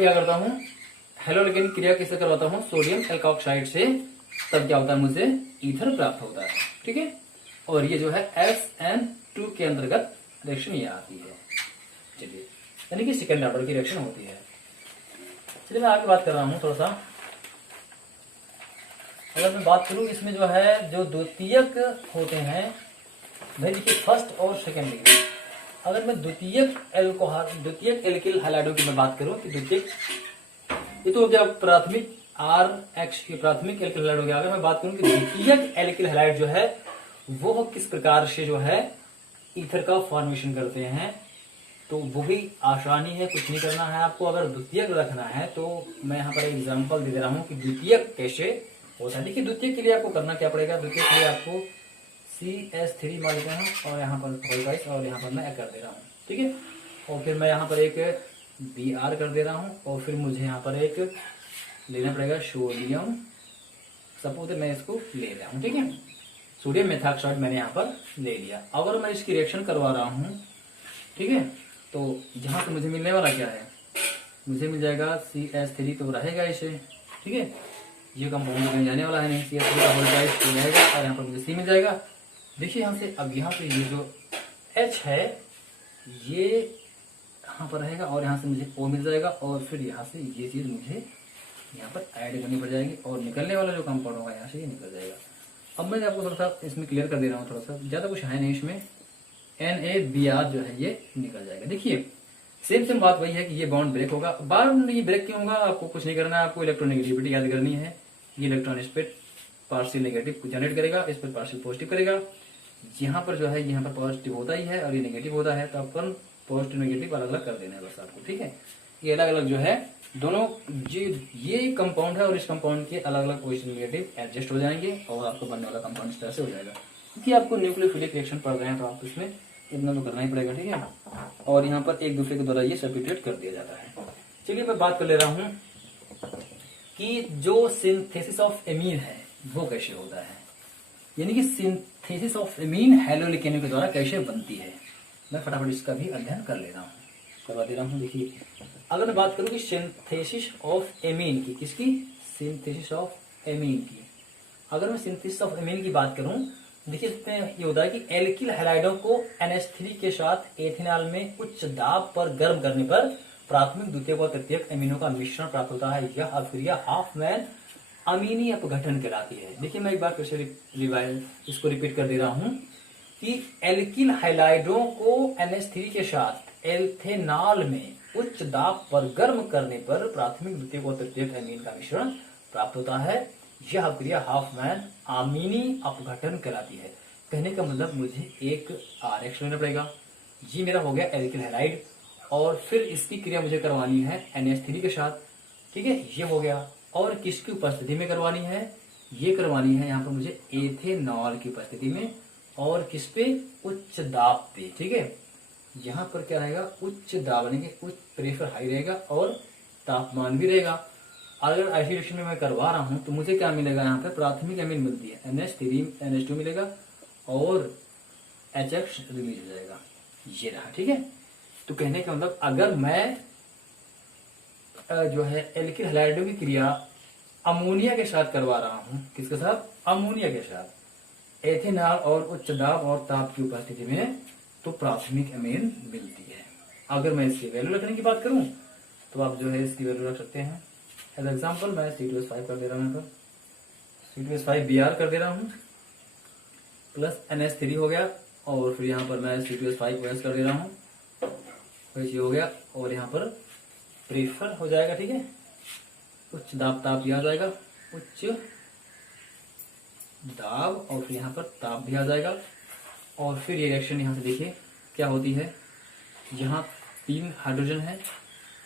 क्या करता हूँ, हैलोजेन क्रिया किससे करवाता हूँ? सोडियम एल्कोक्साइड से, तब क्या होता है? मुझे ईथर प्राप्त होता है, ठीक है। और ये जो है SN2 के अंतर्गत रिएक्शन ये आती है। चलिए, यानी कि सेकेंड ऑर्डर की रिएक्शन होती है। चलिए मैं आगे बात कर रहा हूँ थोड़ा सा। अगर मैं बात करूँ इसमें जो है जो द्वितीयक होते हैं भाई, देखिए फर्स्ट और सेकेंड डिग्री। अगर मैं द्वितीयक एल्किल हैलाइडों की मैं बात करूँ कि द्वितीयक ये तो हो गया प्राथमिक RH की प्राथमिक एल्किल हैलाइड हो गया। अगर मैं बात करूँ कि द्वितीयक एल्किल हैलाइड जो है वो किस प्रकार से जो है ईथर का फॉर्मेशन करते हैं, तो वो भी आसानी है, कुछ नहीं करना है आपको। अगर द्वितीयक रखना है तो मैं यहाँ पर एग्जांपल दे रहा हूँ कि द्वितीयक कैसे होता है। देखिए द्वितीयक के लिए आपको करना क्या पड़ेगा? द्वितीयक के लिए आपको CH3 मान लेते हैं और यहाँ पर और यहाँ पर मैं कर दे रहा हूँ, ठीक है। और फिर मैं यहाँ पर एक Br कर दे रहा हूँ और फिर मुझे यहाँ पर एक लेना पड़ेगा सोडियम, सपोज मैं इसको ले रहा हूँ, ठीक है। सोडियम मेथॉक्साइड मैंने यहाँ पर ले लिया। अगर मैं इसकी रिएक्शन करवा रहा हूँ, ठीक है, तो यहाँ से मुझे मिलने वाला क्या है? मुझे मिल जाएगा CH3 तो रहेगा इसे, ठीक है। ये कंपाउंड कहीं जाने वाला है नहीं, CH3 का होल प्राइस तो रहेगा और यहाँ पर मुझे C मिल जाएगा। देखिए यहाँ से, अब यहाँ पे ये जो H है ये यहाँ पर रहेगा और यहाँ से मुझे O मिल जाएगा और फिर यहाँ से ये चीज मुझे यहाँ पर ऐड करनी पड़ जाएगी और निकलने वाला जो कंपाउंड होगा यहाँ से ये निकल जाएगा। अब मैं आपको थोड़ा सा इसमें क्लियर कर दे रहा हूँ, थोड़ा सा ज्यादा कुछ है नहीं इसमें। NaBr जो है ये निकल जाएगा। देखिए सेम बात वही है कि ये बॉन्ड ब्रेक होगा। बॉन्ड ये ब्रेक क्यों होगा? आपको कुछ नहीं करना है, आपको इलेक्ट्रोनेगेटिविटी याद करनी है। ये इलेक्ट्रॉन इस पर पार्शियल नेगेटिव जनरेट करेगा, इस पर पार्शियल पॉजिटिव करेगा। यहाँ पर जो है यहाँ पर पॉजिटिव होता ही है और ये नेगेटिव होता है, तो अपन पॉजिटिव नेगेटिव अलग अलग कर देना है बस आपको, ठीक है। ये अलग अलग जो है दोनों ये कंपाउंड है और इस कंपाउंड के अलग अलग पॉजिटिव नेगेटिव एडजस्ट हो जाएंगे और आपको बनने वाला कंपाउंड इस तरह से हो जाएगा। क्योंकि आपको न्यूक्लियोफिलिक रिएक्शन पढ़ रहे हैं तो आप इसमें इतना तो करना ही पड़ेगा, ठीक है। और यहाँ पर एक दूसरे के द्वारा ये सब्स्टिट्यूट कर दिया जाता है। चलिए मैं बात कर ले रहा हूँ कि जो सिंथेसिस ऑफ एमीन है वो कैसे होता है, यानी कि सिंथेसिस ऑफ एमीन हैलोलिकेनों के द्वारा कैसे बनती है। मैं फटाफट इसका भी अध्ययन कर ले रहा हूँ, करवा दे रहा हूँ। देखिए, अगर मैं बात करूँ कि सिंथेसिस ऑफ एमीन की, किसकी, सिंथेसिस ऑफ एमीन की, अगर मैं सिंथेसिस ऑफ एमीन की बात करूँ, देखिए इसमें ये होता है कि एल्किल हैलाइडों को NH3 के साथ एथेनॉल में उच्च दाब पर गर्म करने पर प्राथमिक, द्वितीयक और तृतीयक एमीनों का मिश्रण प्राप्त होता है। यह अभिक्रिया हाफमैन अमीनी अपघटन कहलाती है। देखिए मैं एक बार फिर से इसको रिपीट कर दे रहा हूं कि एल्किल हैलाइडों को NH3 के साथ एथेनॉल में उच्च दाब पर गर्म करने पर प्राथमिक, द्वितीयक और तृतीयक एमीन का मिश्रण प्राप्त होता है। यह अभिक्रिया हाफमैन अमीनी अपघटन कहलाती है। कहने का मतलब मुझे एक RH लेना पड़ेगा, ये मेरा हो गया एल्किल हैलाइड, और फिर इसकी क्रिया मुझे करवानी है NH3 के साथ, ठीक है, ये हो गया। और किसकी उपस्थिति में करवानी है, ये करवानी है यहाँ पर मुझे एथेनॉल की उपस्थिति में, और किस पे, उच्च दाब पे, ठीक है। यहाँ पर क्या रहेगा, उच्च दाब, यानी कि उच्च प्रेशर हाई रहेगा और तापमान भी रहेगा। अगर ऐसी रिएक्शन में मैं करवा रहा हूँ तो मुझे क्या मिलेगा, यहाँ पे प्राथमिक एमीन मिलती है NH3 NH2 मिलेगा और HX रिलीज हो जाएगा, ये रहा, ठीक है। तो कहने का मतलब अगर मैं जो है एल्किल हैलाइडों की क्रिया अमोनिया के साथ करवा रहा हूँ, किसके साथ, अमोनिया के साथ, एथेनॉल और उच्च दाब और ताप की उपस्थिति में, तो प्राथमिक एमीन मिलती है। अगर मैं इसकी वैल्यू रखने की बात करूं तो आप जो है इसकी वैल्यू रख सकते हैं। एज एग्जाम्पल मैं C2H5 कर दे रहा हूँ, यहाँ पर C2H5 Br कर दे रहा हूँ, प्लस NH3 हो गया, और फिर यहाँ पर मैं C2H5OH कर दे रहा हूँ, OH हो गया, और यहाँ पर प्रेफर हो जाएगा, ठीक है, उच्च दाब ताप भी आ जाएगा, उच्च दाब, और फिर यहाँ पर ताप भी आ जाएगा। और फिर ये रिएक्शन यहाँ से देखिए क्या होती है, यहाँ 3 हाइड्रोजन है,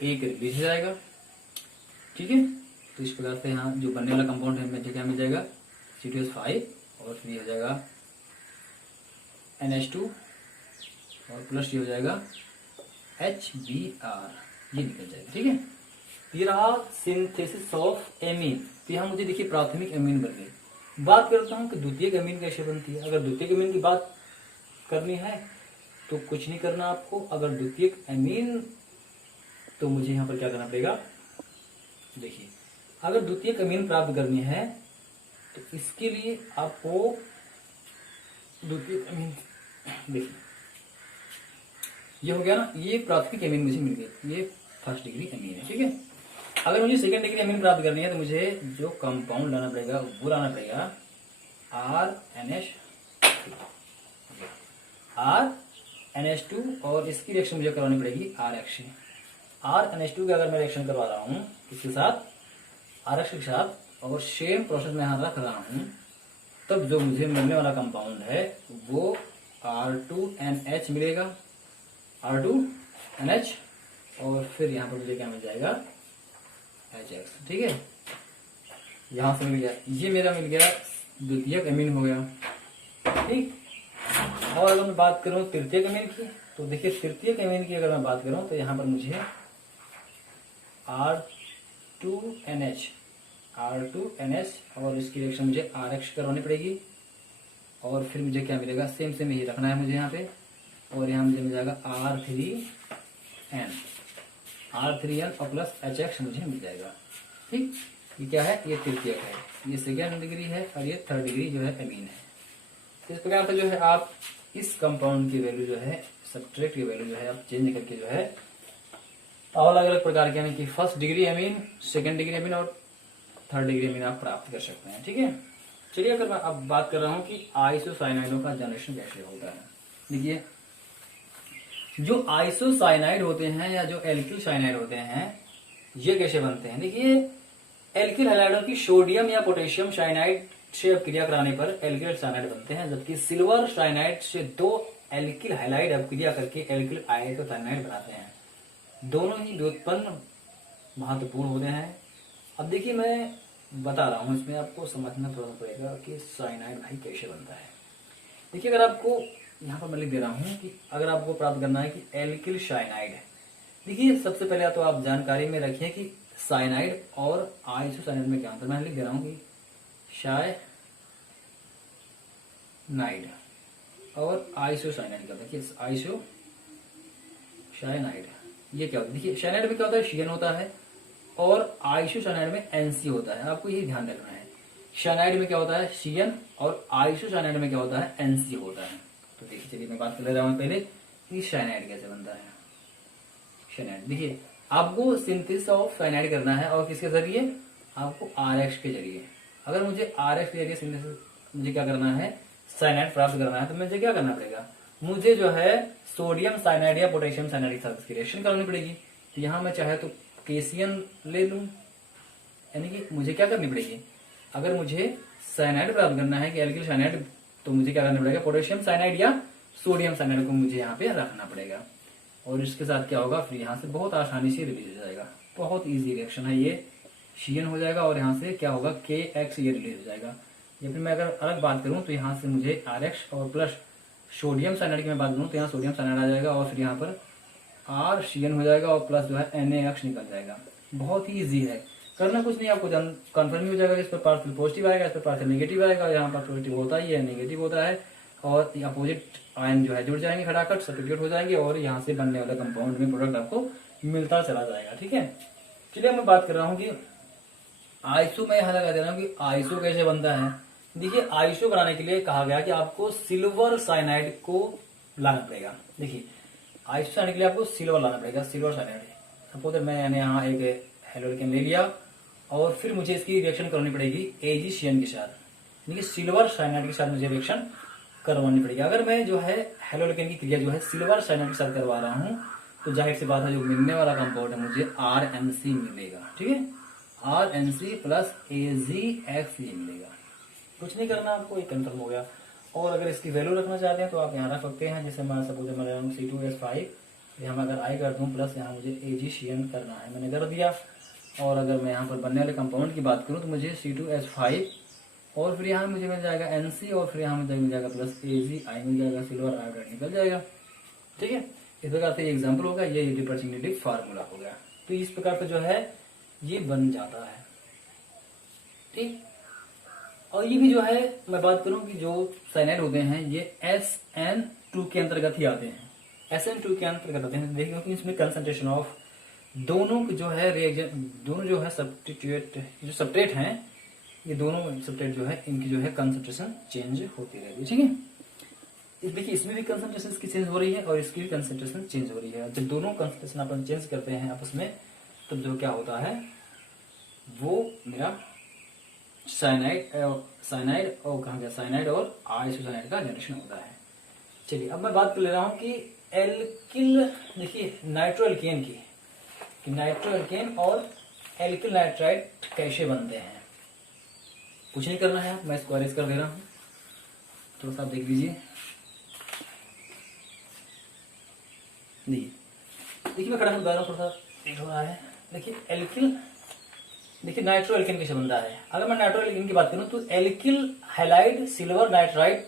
एक रिलीज हो जाएगा, ठीक है। तो इस प्रकार से यहाँ जो बनने वाला कंपाउंड है मुझे क्या मिल जाएगा, C2H5, और फिर हो जाएगा NH2, और प्लस ये हो जाएगा HBr, ये निकल जाएगा, ठीक है। ये रहा सिंथेसिस ऑफ एमीन। तो यहाँ मुझे देखिए प्राथमिक एमीन बन गई। बात करता हूँ कि द्वितीयक एमीन कैसे बनती है। अगर द्वितीयक एमीन की बात करनी है तो कुछ नहीं करना आपको। अगर द्वितीयक एमीन, तो मुझे यहाँ पर क्या करना पड़ेगा, देखिए अगर द्वितीयक एमीन प्राप्त करनी है तो इसके लिए आपको द्वितीयक एमीन, देखिए ये हो गया ना, ये प्राथमिक एमीन मुझे मिल गई, ये फर्स्ट डिग्री एमीन है, ठीक है। अगर मुझे सेकंड डिग्री एमीन प्राप्त करनी है तो मुझे जो कंपाउंड लाना पड़ेगा वो लाना पड़ेगा RNH2, और इसकी रिएक्शन मुझे करवानी पड़ेगी RH। RNH2 की अगर मैं रिएक्शन करवा रहा हूँ किसके साथ, RH के साथ, और सेम प्रोसेस में यहाँ रख रहा हूँ, तब जो मुझे मिलने वाला कंपाउंड है वो R2NH मिलेगा, R2NH, और फिर यहाँ पर मुझे क्या मिल जाएगा, HX, ठीक है। यहां से मिल गया, ये मेरा मिल गया द्वितीयक एमीन हो गया, ठीक। और अगर मैं बात करूं तृतीयक एमीन की, तो देखिए तृतीयक एमीन की अगर मैं बात करूं तो यहाँ पर मुझे R2NH और इसकी रिएक्शन मुझे RH करवानी पड़ेगी, और फिर मुझे क्या मिलेगा, सेम सेम यही रखना है मुझे यहाँ पे, और यहाँ मुझे मिल जाएगा R3N और प्लस HX मुझे मिल जाएगा, ठीक। ये क्या है, ये तृतीयक है, ये सेकेंड डिग्री है, और ये थर्ड डिग्री जो है एमीन है। तो इस प्रकार से जो है आप इस कंपाउंड की वैल्यू जो है, सब्सट्रेट की वैल्यू जो है आप चेंज करके जो है अलग अलग प्रकार के, यानी कि first degree amine, second degree amine और थर्ड डिग्री एमीन आप प्राप्त कर सकते हैं, ठीक है। चलिए अगर मैं अब बात कर रहा हूँ कि आइसोसाइनाइडों का जनरेशन कैसे होता है। देखिए जो आइसोसाइनाइड होते हैं या जो एल्किल साइनाइड होते हैं, ये कैसे बनते हैं। देखिए एल्किल हैलाइडों की सोडियम या पोटेशियम साइनाइड से अपक्रिया कराने पर एल्किल साइनाइड बनते हैं, जबकि सिल्वर साइनाइड से 2 एल्किल हैलाइड अपक्रिया करके एल्किल आइसोसाइनाइड बनाते हैं। दोनों ही व्युत्पन्न महत्वपूर्ण होते हैं। अब देखिए मैं बता रहा हूं, इसमें आपको समझना थोड़ा पड़ेगा कि साइनाइड भाई कैसे बनता है। देखिए अगर आपको यहाँ पर मैं लिख दे रहा हूँ कि अगर आपको प्राप्त करना है कि एल्किल साइनाइड, देखिए सबसे पहले तो आप जानकारी में रखिए कि साइनाइड और आइसोसाइनाइड में क्या अंतर। मैं लिख दे रहा हूँ कि साइनाइड और आइसोसाइनाइड क्या होता है। देखिए आइसोसाइनाइड ये क्या होता है, देखिए साइनाइड में क्या होता है, शीन होता है, और आइसोसाइनाइड में एनसी होता है। आपको यही ध्यान रखना है, साइनाइड में क्या होता है, शीन, और आइसोसाइनाइड में क्या होता है, एनसी होता है। तो देखिए चलिए मैं बात कर ले रहा हूँ पहले कि साइनाइड कैसे बनता है। साइनाइड देखिए आपको सिंथेसिस ऑफ साइनाइड करना है, और किसके जरिए, आपको आरएक्स के जरिए। अगर मुझे आरएक्स के जरिए सिंथेसिस मुझे क्या करना है, साइनाइड प्राप्त करना है, तो मुझे क्या करना पड़ेगा, मुझे जो है सोडियम साइनाइड या पोटेशियम साइनाइड के साथ इसकी रिएक्शन करनी पड़ेगी। तो यहाँ मैं चाहे तो केसीएन ले लूं, यानी कि मुझे क्या करनी पड़ेगी, अगर मुझे साइनाइड प्राप्त करना है कि एल्किल साइनाइड, तो मुझे क्या करना पड़ेगा, पोटेशियम साइनाइड या सोडियम साइनाइड को मुझे यहाँ पे रखना पड़ेगा। और इसके साथ क्या होगा, फिर यहाँ से बहुत आसानी से रिलीज हो जाएगा। बहुत इजी रिएक्शन है ये, शीन हो जाएगा और यहाँ से क्या होगा, के एक्स ये रिलीज हो जाएगा। या फिर मैं अगर अलग बात करूँ तो यहाँ से मुझे आर एक्स और प्लस सोडियम साइनाइड की मैं बात करूँ तो यहाँ सोडियम साइनाइड आ जाएगा, और फिर यहाँ पर आर शीन हो जाएगा, और प्लस जो है NaX निकल जाएगा। बहुत ही ईजी है, करना कुछ नहीं, आपको कन्फर्म ही हो जाएगा। इस पर पार्शियल पॉजिटिव आएगा, इस पर पार्शियल नेगेटिव आएगा। यहाँ पर पॉजिटिव होता ही है, नेगेटिव होता है, और अपोजिट आयन जो है जुड़ जाएंगे, खटाखट सब्स्टिट्यूट हो जाएंगे, और यहाँ से बनने वाले कंपाउंड में प्रोडक्ट आपको मिलता चला जाएगा। ठीक है, चलिए मैं बात कर रहा हूँ कि आइसो, मैं यहाँ लगा दे रहा हूँ कि आइसो कैसे बनता है। देखिए आइसो बनाने के लिए कहा गया कि आपको सिल्वर साइनाइड को लाना पड़ेगा। देखिए आइसो साइनाइड के लिए आपको सिल्वर लाना पड़ेगा, सिल्वर साइनाइड। सपोज मैंने यहाँ एक हेलोल्केन ले लिया, और फिर मुझे इसकी रिएक्शन करनी पड़ेगी एजीसीएन के साथ, यानी कि सिल्वर साइनाइड के साथ मुझे रिएक्शन करवानी पड़ेगी। अगर मैं जो है हेलोल्केन की क्रिया जो है सिल्वर साइनाइड के साथ करवा रहा हूँ, तो जाहिर सी बात है जो मिलने वाला कंपाउंड है मुझे RNC मिलेगा। ठीक है, RNC प्लस AgX ये मिलेगा। कुछ नहीं करना आपको, ये कंफर्म हो गया। और अगर इसकी वैल्यू रखना चाहते हैं तो आप यहाँ रख सकते हैं, जैसे मैं सपोज मैं ले रहा हूँ C2H5, यहाँ मैं अगर I कर दूँ प्लस यहाँ मुझे AgCN करना है, मैंने कर दिया। और अगर मैं यहाँ पर बनने वाले कंपाउंड की बात करूँ तो मुझे C2H5, और फिर यहाँ मुझे मिल जाएगा NC, और फिर यहाँ मुझे मिल जाएगा प्लस AgI मिल जाएगा, सिल्वर आयोडाइड निकल जाएगा। ठीक है, इस प्रकार से एग्जाम्पल होगा, ये रिप्रेजेंटेटिव फार्मूला हो गया। तो इस प्रकार से जो है ये बन जाता है। ठीक, और ये भी जो है मैं बात करूं कि जो साइनाइड होते हैं ये SN2 के अंतर्गत ही आते हैं, SN2 के अंतर्गत आते हैं। देखिए क्योंकि इसमें कंसंट्रेशन ऑफ दोनों जो है रिएक्शन, दोनों जो है सब्स्टिट्यूट जो सब्सट्रेट हैं, ये दोनों सब्सट्रेट जो है इनकी जो है कंसंट्रेशन चेंज होती रहेगी। ठीक है, देखिए इसमें भी कंसंट्रेशन की चेंज हो रही है और इसकी भी कंसंट्रेशन चेंज हो रही है। जब दोनों कंसंट्रेशन अपन चेंज करते हैं आपस में, तब जो क्या होता है वो मेरा साइनाइड और कहा गया साइनाइड और आइसोसाइनाइड का जनरेशन होता है। चलिए अब मैं बात कर ले रहा हूं कि एल्किल, देखिए नाइट्रोएल्केन की, कि नाइट्रोएल्केन और एल्किल नाइट्राइड कैसे बनते हैं। कुछ नहीं करना है, मैं इसको अरेंज कर दे रहा हूं, थोड़ा सा देख लीजिए। देखिए मैं खड़ा बता रहा हूँ, थोड़ा सा लेट हो रहा है। देखिए एल्किल, देखिए नाइट्रो एल्केन कैसे बनता है। अगर मैं नाइट्रो एल्केन की बात करूं तो एल्किल हैलाइड सिल्वर नाइट्राइड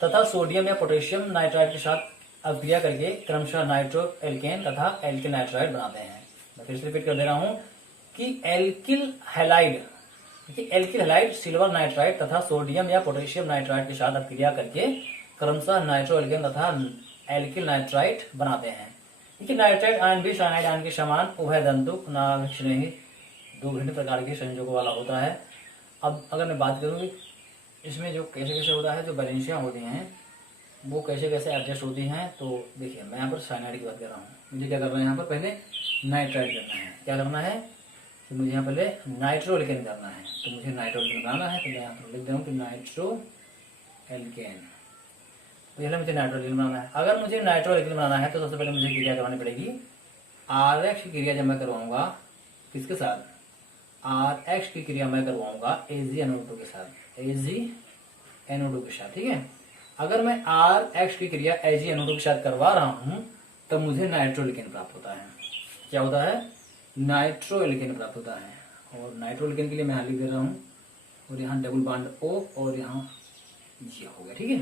तथा सोडियम या पोटेशियम नाइट्राइड के साथ अभिक्रिया करके क्रमशः नाइट्रो एल्केन तथा एल्किल नाइट्राइड बनाते हैं। मैं फिर से रिपीट कर दे रहा हूं कि एल्किल हैलाइड, देखिए एल्किल हैलाइड सिल्वर नाइट्राइड तथा सोडियम या पोटेशियम नाइट्राइड के साथ अभिक्रिया करके क्रमशः नाइट्रो एल्केन तथा एल्किल नाइट्राइड बनाते हैं। देखिए नाइट्राइड आयन भी साइनाइड आयन के समान उभय दंतुक नाभिश्रेणी दो भिन्न प्रकार के संयोगों वाला होता है। अब अगर मैं बात करूँ इसमें जो कैसे कैसे होता है, जो बैलेंसियाँ होती हैं वो कैसे कैसे एडजस्ट होती हैं, तो देखिए मैं यहाँ पर साइनाइड की बात कर रहा हूँ। मुझे क्या करना है, यहाँ पर पहले नाइट्राइड करना है। क्या करना है तो मुझे यहाँ पहले नाइट्रो एल्केन करना है, तो मुझे नाइट्रो एल्केन बनाना है। तो मैं यहाँ पर लिख दूँ कि नाइट्रो एल्केन, पहले मुझे नाइट्रो एल्केन बनाना है। अगर मुझे नाइट्रो एल्केन बनाना है तो सबसे पहले मुझे क्रिया करवानी पड़ेगी RX की क्रिया। जब मैं करवाऊंगा किसके साथ, RX की क्रिया मैं करवाऊंगा AgNO2 के साथ, AgNO2 के साथ। ठीक है, अगर मैं RX की क्रिया AgNO2 के साथ करवा रहा हूं तब मुझे नाइट्रो एल्केन प्राप्त होता है। क्या होता है, नाइट्रो एल्केन प्राप्त होता है। और नाइट्रो एल्केन के लिए मैं यहाँ लिख दे रहा हूँ, और यहाँ डबल बॉन्ड O और यहाँ ये हो गया। ठीक है,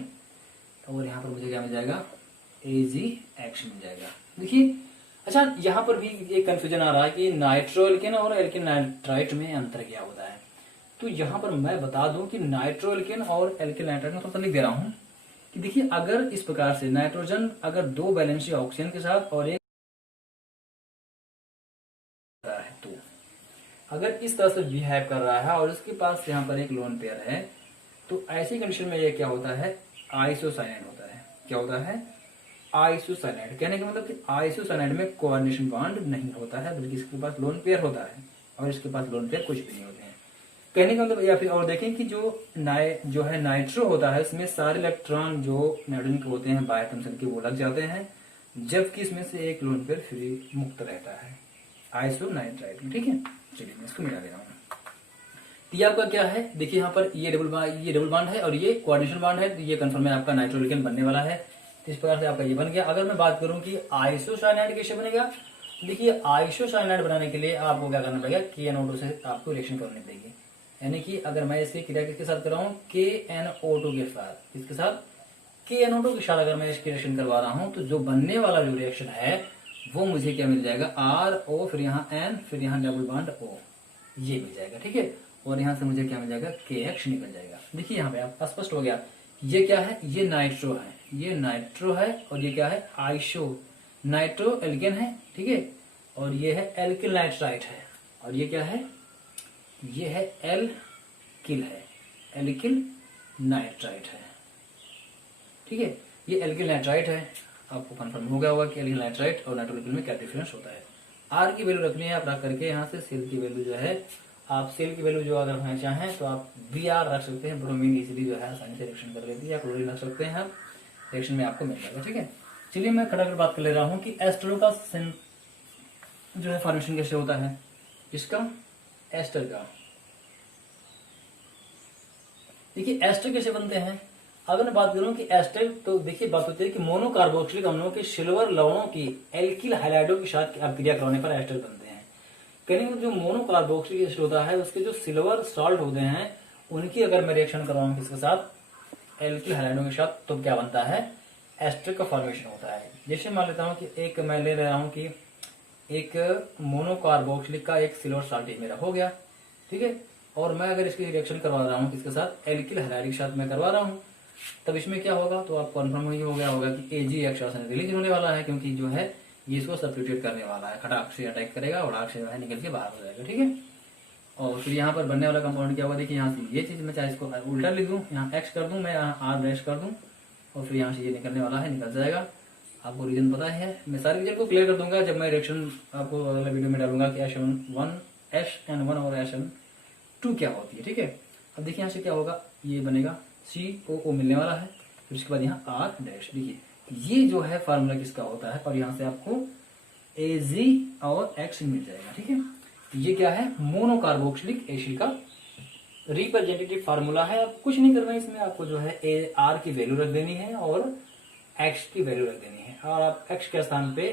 और यहाँ पर मुझे क्या मिल जाएगा, AgX मिल जाएगा। देखिए अच्छा, यहाँ पर भी एक कंफ्यूजन आ रहा है कि नाइट्रो एल्केन और एल्केन नाइट्राइट में अंतर क्या होता है। तो यहाँ पर मैं बता दूं कि नाइट्रो एल्केन और एल्केन नाइट्राइट में थोड़ा सा लिख दे रहा हूँ कि देखिए, अगर इस प्रकार से नाइट्रोजन अगर 2 वैलेंसी ऑक्सीजन के साथ और एक है, तो अगर इस तरह से बिहेव कर रहा है और उसके पास यहाँ पर एक लोन पेयर है, तो ऐसी कंडीशन में ये क्या होता है, आइसोसाइनाइड होता है। क्या होता है, आइसोसाइनाइड। कहने का मतलब कि आइसोसाइनाइड में कोऑर्डिनेशन बॉन्ड नहीं होता है, बल्कि इसके पास लोन पेयर होता है और इसके पास लोन पेयर कुछ भी नहीं होते हैं। कहने का मतलब, या फिर और देखें कि जो है नाइट्रो होता है, इसमें सारे इलेक्ट्रॉन जो नाइट्रोजन के होते हैं बाय एटम के वो लग जाते हैं, जबकि इसमें से एक लोन पेयर फ्री मुक्त रहता है आइसोनाइट्राइड में। ठीक है, चलिए मैं इसको मिला दे रहा हूँ। ये आपका क्या है, देखिए यहाँ पर ये डबल बॉन्ड है और ये कोऑर्डिनेशन बॉन्ड है, तो ये कंफर्म है आपका नाइट्रो एल्केन बनने वाला है। तो इस प्रकार से आपका ये बन गया। अगर मैं बात करूं कि आइसोसाइनाइड कैसे बनेगा, देखिए आइसोसाइनाइड बनाने के लिए आपको क्या करना पड़ेगा, KNO2 से आपको रिएक्शन करनी पड़ेगी। यानी कि अगर मैं इसकी क्रिया किसके साथ कर रहा हूँ, KNO2 के साथ, इसके साथ KNO2 के साथ अगर मैं इसकी रिएक्शन करवा रहा हूँ, तो जो बनने वाला जो रिएक्शन है वो मुझे क्या मिल जाएगा, RO, फिर यहाँ N, फिर यहाँ डबल बॉन्ड O, ये मिल जाएगा। ठीक है, और यहाँ से मुझे क्या मिल जाएगा, KX निकल जाएगा। देखिए यहाँ पे आप स्पष्ट हो गया, ये क्या है, ये नाइट्रो है, ये नाइट्रो है, और ये क्या है, आइसो नाइट्रो एल्केन है। ठीक है, और ये है एल्किल नाइट्राइट है, और ये क्या है, ये है एल्किल है, एल्किल नाइट्राइट है। ठीक है, ये एल्किल नाइट्राइट है। आपको कंफर्म हो गया होगा कि एल्किल नाइट्राइट और नाइट्रो एल्किल में क्या डिफरेंस होता है। आर की वैल्यू रखनी है आप रख करके, यहाँ से सेल की वैल्यू जो है, आप सेल की वैल्यू जो अगर रखना चाहें तो आप Br रख सकते हैं, ब्रोमीन इजीली जो है आसानी से रिएक्शन कर लेती है, या क्लोरीन रख सकते हैं, आप रिएक्शन में आपको मिल जाएगा। ठीक है, चलिए मैं खटाखट बात कर ले रहा हूँ कि एस्टर का जो है फॉर्मेशन कैसे होता है, इसका एस्टर का। देखिए एस्टर कैसे बनते हैं, अगर मैं बात करूं कि एस्टर, तो देखिए बात होती है कि मोनोकार्बोक्सिलिक अम्लों के सिल्वर लवणों की एल्किल हाइड्राइडों के साथ क्रिया करवाने पर एस्टर बनते हैं। कहने जो मोनोकार्बोक्सिलिक एसिड होता है, उसके जो सिल्वर सॉल्ट होते हैं, उनकी अगर मैं रिएक्शन करवाऊं किसके साथ, एल्किल हाइड्राइडों के साथ, तो क्या बनता है, एस्टर का फॉर्मेशन होता है। जैसे मान लेता हूँ कि एक मैं ले रहा हूँ कि एक मोनोकार्बोक्सिलिक का एक सिल्वर सॉल्ट मेरा हो गया। ठीक है, और मैं अगर इसकी रिएक्शन करवा रहा हूँ किसके साथ, एल्किल हाइड्राइड के साथ मैं करवा रहा हूँ, तब इसमें क्या होगा, तो आप कन्फर्म हो गया होगा कि AgX रिलीज होने वाला है, क्योंकि जो है ये इसको सब्स्टिट्यूट करने वाला है, खटाक से अटैक करेगा और आग से जो है निकल के बाहर हो जाएगा। ठीक है, और फिर यहाँ पर बनने वाला कंपाउंड क्या होगा, देखिए यहाँ से ये चीज मैं चाहे इसको उल्टा लिख दूं, यहाँ X कर दूं, मैं यहाँ R डैश कर दूं, और फिर यहाँ से ये निकलने वाला है, निकल जाएगा। आपको रीजन पता है, मैं सारे रीजन को क्लियर कर दूंगा जब मैं रिएक्शन आपको अगले वीडियो में डालूंगा कि SN1 और SN2 क्या होती है। ठीक है, अब देखिए यहाँ से क्या होगा, ये बनेगा COO मिलने वाला है, फिर उसके बाद यहाँ R डैश। देखिए ये जो है फार्मूला किसका होता है, और यहाँ से आपको Ag और X मिल जाएगा। ठीक है, ये क्या है, मोनोकार्बोक्सिलिक एसिड का रिप्रेजेंटेटिव फार्मूला है। आप कुछ नहीं करना है इसमें, आपको जो है R की वैल्यू रख देनी है और X की वैल्यू रख देनी है, और आप X के स्थान पे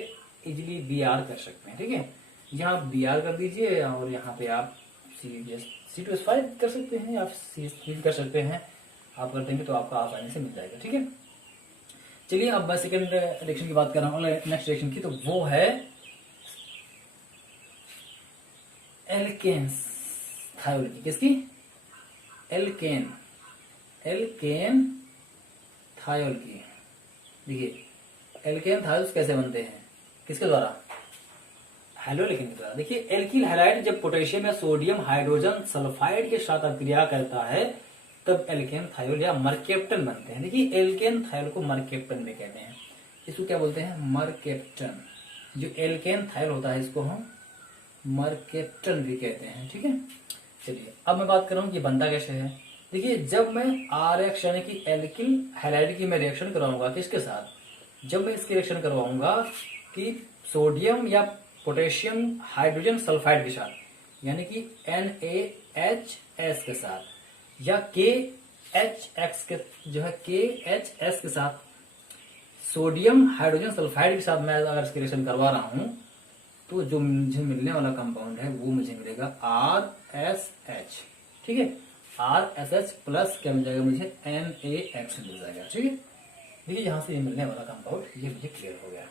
इजिली Br कर सकते हैं। ठीक है, यहाँ Br कर दीजिए, और यहाँ पे आप C2H5 कर सकते हैं, आप C कर सकते हैं, आप कर देंगे तो आपका आसानी से मिल जाएगा। ठीक है, चलिए अब मैं सेकंड रिएक्शन की बात कर रहा हूँ, नेक्स्ट रिएक्शन की, तो वो है एल्केन्स थायोल की। किसकी, एल्केन थायोल की। देखिए एल्केन थायोल्स कैसे बनते हैं, किसके द्वारा, हैलोलेकिन के द्वारा। देखिए एल्किल हैलाइड जब पोटेशियम या सोडियम हाइड्रोजन सल्फाइड के साथ अभिक्रिया करता है, तब एल्केन थायोल या मरकेप्टन बनते हैं। देखिए एल्केन थायोल को मरकेप्टन भी कहते हैं, इसको क्या बोलते हैं, मरकेप्टन। जो एल्केन थायोल होता है इसको हम मरकेप्टन भी कहते हैं। ठीक है, चलिए अब मैं बात कर रहा हूँ कि बनता कैसे है। देखिए जब मैं RX यानी कि एल्किल हैलाइड की मैं रिएक्शन करवाऊंगा किसके साथ, जब मैं इसकी रिएक्शन करवाऊंगा कि सोडियम या पोटेशियम हाइड्रोजन सल्फाइड के साथ, यानी कि NaHS के साथ, या KHX के जो है KHS के साथ, सोडियम हाइड्रोजन सल्फाइड के साथ मैं अगर इसकी रिएक्शन करवा रहा हूं, तो जो मुझे मिलने वाला कंपाउंड है वो मुझे मिलेगा RSH। ठीक है, RSH प्लस क्या मिल जाएगा मुझे, NaX मिल जाएगा। ठीक है, देखिए यहाँ से ये मिलने वाला कंपाउंड ये मुझे क्लियर हो गया।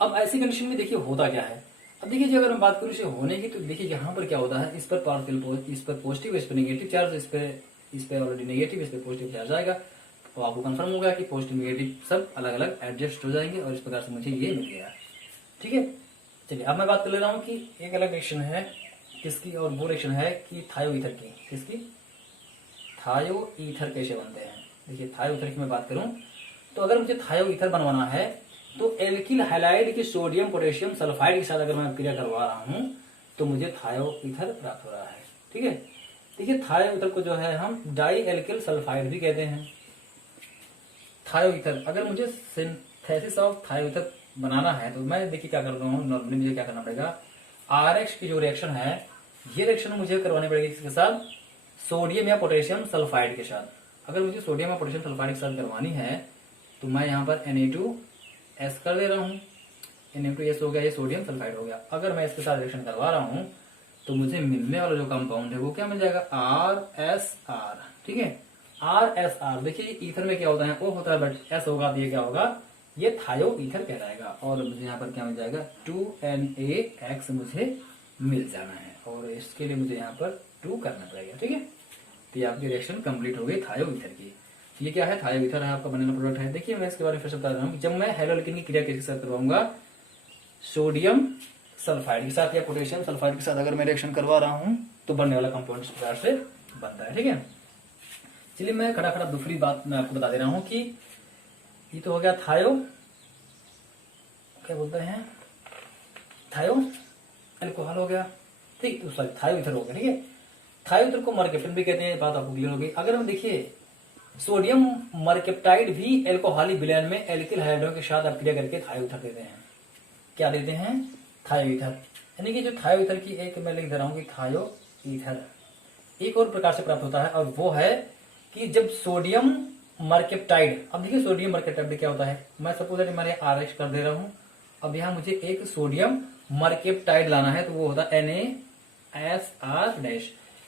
अब ऐसी कंडीशन में देखिए होता क्या है। अब देखिए जी अगर मैं बात करूँ इसे होने की, तो देखिए यहाँ पर क्या होता है, इस पर पार्शियल, इस पर पॉजिटिव, इस पर नेगेटिव चार्ज, इस पर ऑलरेडी नेगेटिव, इस पर पॉजिटिव चार्ज आएगा, तो आपको कंफर्म होगा कि पॉजिटिव नेगेटिव सब अलग अलग एडजस्ट हो जाएंगे और इस प्रकार से मुझे ये मिल गया। ठीक है, चलिए अब मैं बात कर ले रहा हूँ कि एक अलग रिएक्शन है किसकी, और वो रिएक्शन है कि थायो ईथर की। किसकी? थायो ईथर कैसे बनते हैं। देखिए थायो ईथर की मैं बात करूं तो अगर मुझे थायो ईथर बनवाना है तो एल्किल हैलाइड की सोडियम पोटेशियम सल्फाइड के साथ अगर मैं क्रिया करवा रहा हूं तो मुझे थायो ईथर प्राप्त हो रहा है। ठीक है, देखिए थायो ईथर को जो है हम डाई एल्किल सल्फाइड भी कहते हैं। थायो ईथर, अगर मुझे सिंथेसिस ऑफ थायो ईथर बनाना है तो मैं देखिए क्या कर रहा हूँ, नॉर्मली मुझे क्या करना पड़ेगा, आरएक्स की जो रिएक्शन है ये रिएक्शन मुझे करवानी पड़ेगी किसके साथ, सोडियम या पोटेशियम सल्फाइड के साथ। अगर मुझे सोडियम या पोटेशियम सल्फाइड के साथ करवानी है तो मैं यहाँ पर Na2S कर दे रहा हूँ, Na2S हो गया, ये सोडियम सल्फाइड हो गया। अगर मैं इसके साथ रिएक्शन करवा रहा हूँ तो मुझे मिलने वाला जो कंपाउंड है वो क्या मिल जाएगा, RSR। ठीक है, RSR, देखिए ईथर में क्या होता है, O होता है बट S होगा तो ये क्या होगा, ये थायो ईथर कहलाएगा। और मुझे यहाँ पर क्या मिल जाएगा, 2NaX मुझे मिल जाना है और इसके लिए मुझे यहाँ पर 2 करना पड़ेगा। ठीक है, तो ये आपकी रिएक्शन कंप्लीट हो गई थायो ईथर की। ये क्या है, थायो ईथर है, आपका बनेना प्रोडक्ट है। देखिए मैं इसके बारे में फिर से बता रहा हूँ, जब मैं हैलोअल्कीन की क्रिया किसके साथ करवाऊंगा, सोडियम सल्फाइड के साथ या पोटेशियम सल्फाइड के साथ अगर मैं रिएक्शन करवा रहा हूँ तो बनने वाला कंपाउंड इस प्रकार से बनता है। ठीक है, चलिए मैं खड़ा दूसरी बात मैं आपको बता दे रहा हूँ कि ये तो हो गया थायो, क्या बोलते हैं, थायो अल्कोहल हो गया। ठीक, सॉरी थायो ईथर हो गया। ठीक है, थायो ईथर को मरकेप्टन भी कहते हैं, बात आपको क्लियर हो गई। अगर हम देखिए सोडियम मरकेप्टाइड भी एल्कोहलिक विलयन में एल्किल हाइड्रोजन के साथ अपक्रिया करके थायो ईथर देते हैं। क्या देते हैं, थायो ईथर। यानी कि जो थायो ईथर की एक मैं लिख दे रहा हूं कि थायो ईथर एक और प्रकार से प्राप्त होता है और वो है कि जब सोडियम मरकेप्टाइड, अब देखिए सोडियम मरकेप्टाइड क्या होता है, मैं सपोज मैंने RX कर दे रहा हूं, अब यहाँ मुझे एक सोडियम मरकेप्टाइड लाना है तो वो होता है NaSR-,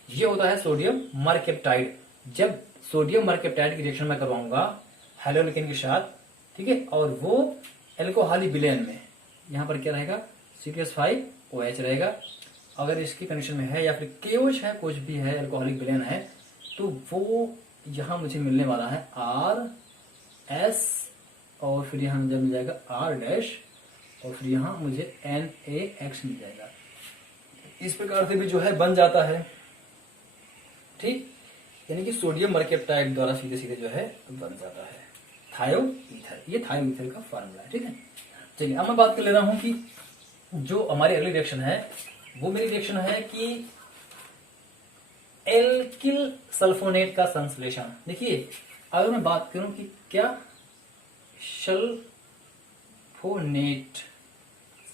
ये होता है सोडियम मरकेप्टाइड। जब सोडियम मरकेप्टाइड की रिएक्शन में करवाऊंगा हैलोअल्कीन के साथ, ठीक है, और वो एल्कोहलिक विलयन में यहाँ पर क्या रहेगा, C2H5OH रहेगा। अगर इसकी कंडीशन में है या फिर KOH है, कुछ भी है, एल्कोहलिक विलयन है, तो वो यहाँ मुझे मिलने वाला है RS और फिर यहाँ मुझे मिल जाएगा R- और फिर यहाँ मुझे NaX मिल जाएगा। इस प्रकार से भी जो है बन जाता है। ठीक, यानी कि सोडियम मरकेप्टाइड द्वारा सीधे सीधे जो है बन जाता है थायो ईथर। ये थायो ईथर का फॉर्मूला है। ठीक है, चलिए अब मैं बात कर ले रहा हूं कि जो हमारी अगली रिएक्शन है वो मेरी रिएक्शन है कि एल्किल सल्फोनेट का संश्लेषण। देखिए अगर मैं बात करूं कि क्या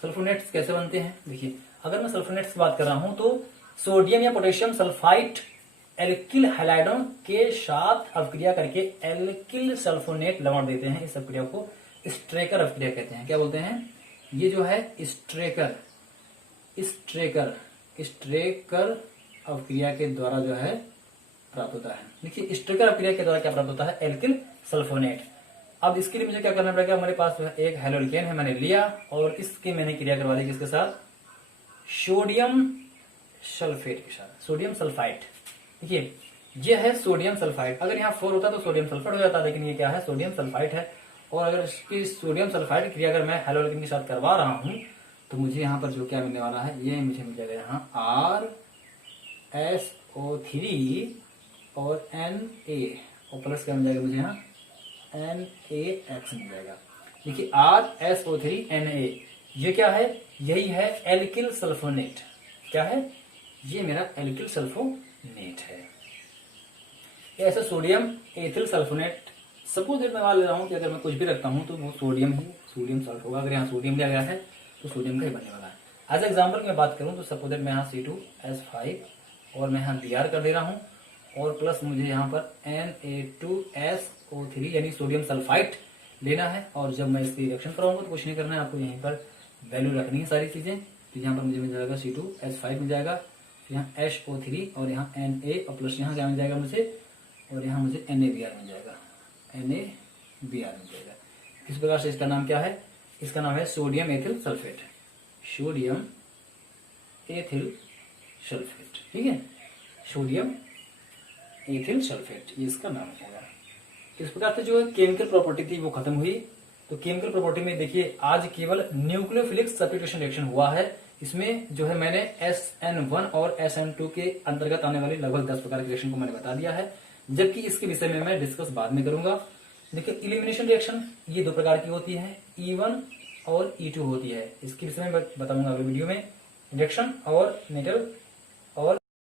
सल्फोनेट्स कैसे बनते हैं, देखिए अगर मैं सल्फोनेट्स की बात कर रहा हूं तो सोडियम या पोटेशियम सल्फाइड एल्किल हैलाइडोन के साथ अपक्रिया करके एल्किल सल्फोनेट लवण देते हैं। इस अपक्रिया को स्ट्रेकर अपक्रिया कहते हैं। क्या बोलते हैं, ये जो है स्ट्रेकर अपक्रिया के द्वारा जो है प्राप्त होता है। देखिए स्ट्रेकर अपक्रिया के द्वारा क्या प्राप्त होता है, एल्किल सल्फोनेट। अब इसके लिए मुझे क्या करना पड़ेगा, हमारे पास जो है एक हैलोअल्केन है, मैंने लिया और इसकी मैंने क्रिया करवा दी किसके साथ, सोडियम सल्फेट के साथ, सोडियम सल्फाइड। देखिए ये है सोडियम सल्फाइड, अगर यहाँ 4 होता तो सोडियम सल्फेट हो जाता, लेकिन ये क्या है, सोडियम सल्फाइड है। और अगर इसकी सोडियम सल्फाइड क्रिया अगर मैं हैलोअल्केन के साथ करवा रहा हूं तो मुझे यहाँ पर जो क्या मिलने वाला है, ये मुझे मिल जाएगा यहाँ RSO3 और Na और प्लस क्या मिल जाएगा मुझे यहाँ NaX मिल जाएगा। देखिए RSO3 Na ये क्या है, यही है एल्किल सल्फोनेट। क्या है, ये मेरा एल्किल सल्फोनेट है। ऐसा सोडियम एथिल सल्फोनेट, सपोज मैं मान ले रहा हूँ कि अगर मैं कुछ भी रखता हूँ तो वो सोडियम सल्ट होगा। अगर यहाँ सोडियम लिया गया है तो सोडियम का ही बनने वाला है। एज एग्जाम्पल मैं बात करूँ तो सपोज मैं यहाँ C2H5 और मैं यहाँ Br कर दे रहा हूँ और प्लस मुझे यहाँ पर Na2SO3 यानी सोडियम सल्फाइड लेना है। और जब मैं इसकी रिएक्शन कराऊंगा तो कुछ नहीं करना है, आपको यहीं पर वैल्यू रखनी है सारी चीजें। तो यहाँ पर मुझे मिल जाएगा C2H5 मिल जाएगा, यहाँ SO3 और यहाँ Na और प्लस यहाँ क्या मिल जाएगा मुझे और यहाँ मुझे NaBr मिल जाएगा, NaBr मिल जाएगा। इस प्रकार से इसका नाम क्या है, इसका नाम है sodium ethyl sulphate, sodium ethyl sulphate. ठीक है, सोडियम एथिल सल्फेट, ये इसका नाम होगा। इस प्रकार से जो केमिकल प्रॉपर्टी थी वो खत्म हुई। तो केमिकल प्रॉपर्टी में देखिए आज केवल न्यूक्लियोफिलिक सब्स्टिट्यूशन रिएक्शन हुआ है। इसमें जो है मैंने SN1 और SN2 के अंतर्गत आने वाली लगभग 10 प्रकार के रिएक्शन को मैंने बता दिया है, जबकि इसके विषय में मैं डिस्कस बाद में करूंगा। देखिए इलिमिनेशन रिएक्शन ये 2 प्रकार की होती है, E1 और E2 होती है। इसके विषय में बताऊंगा अगले वीडियो में, रिडक्शन और मेटल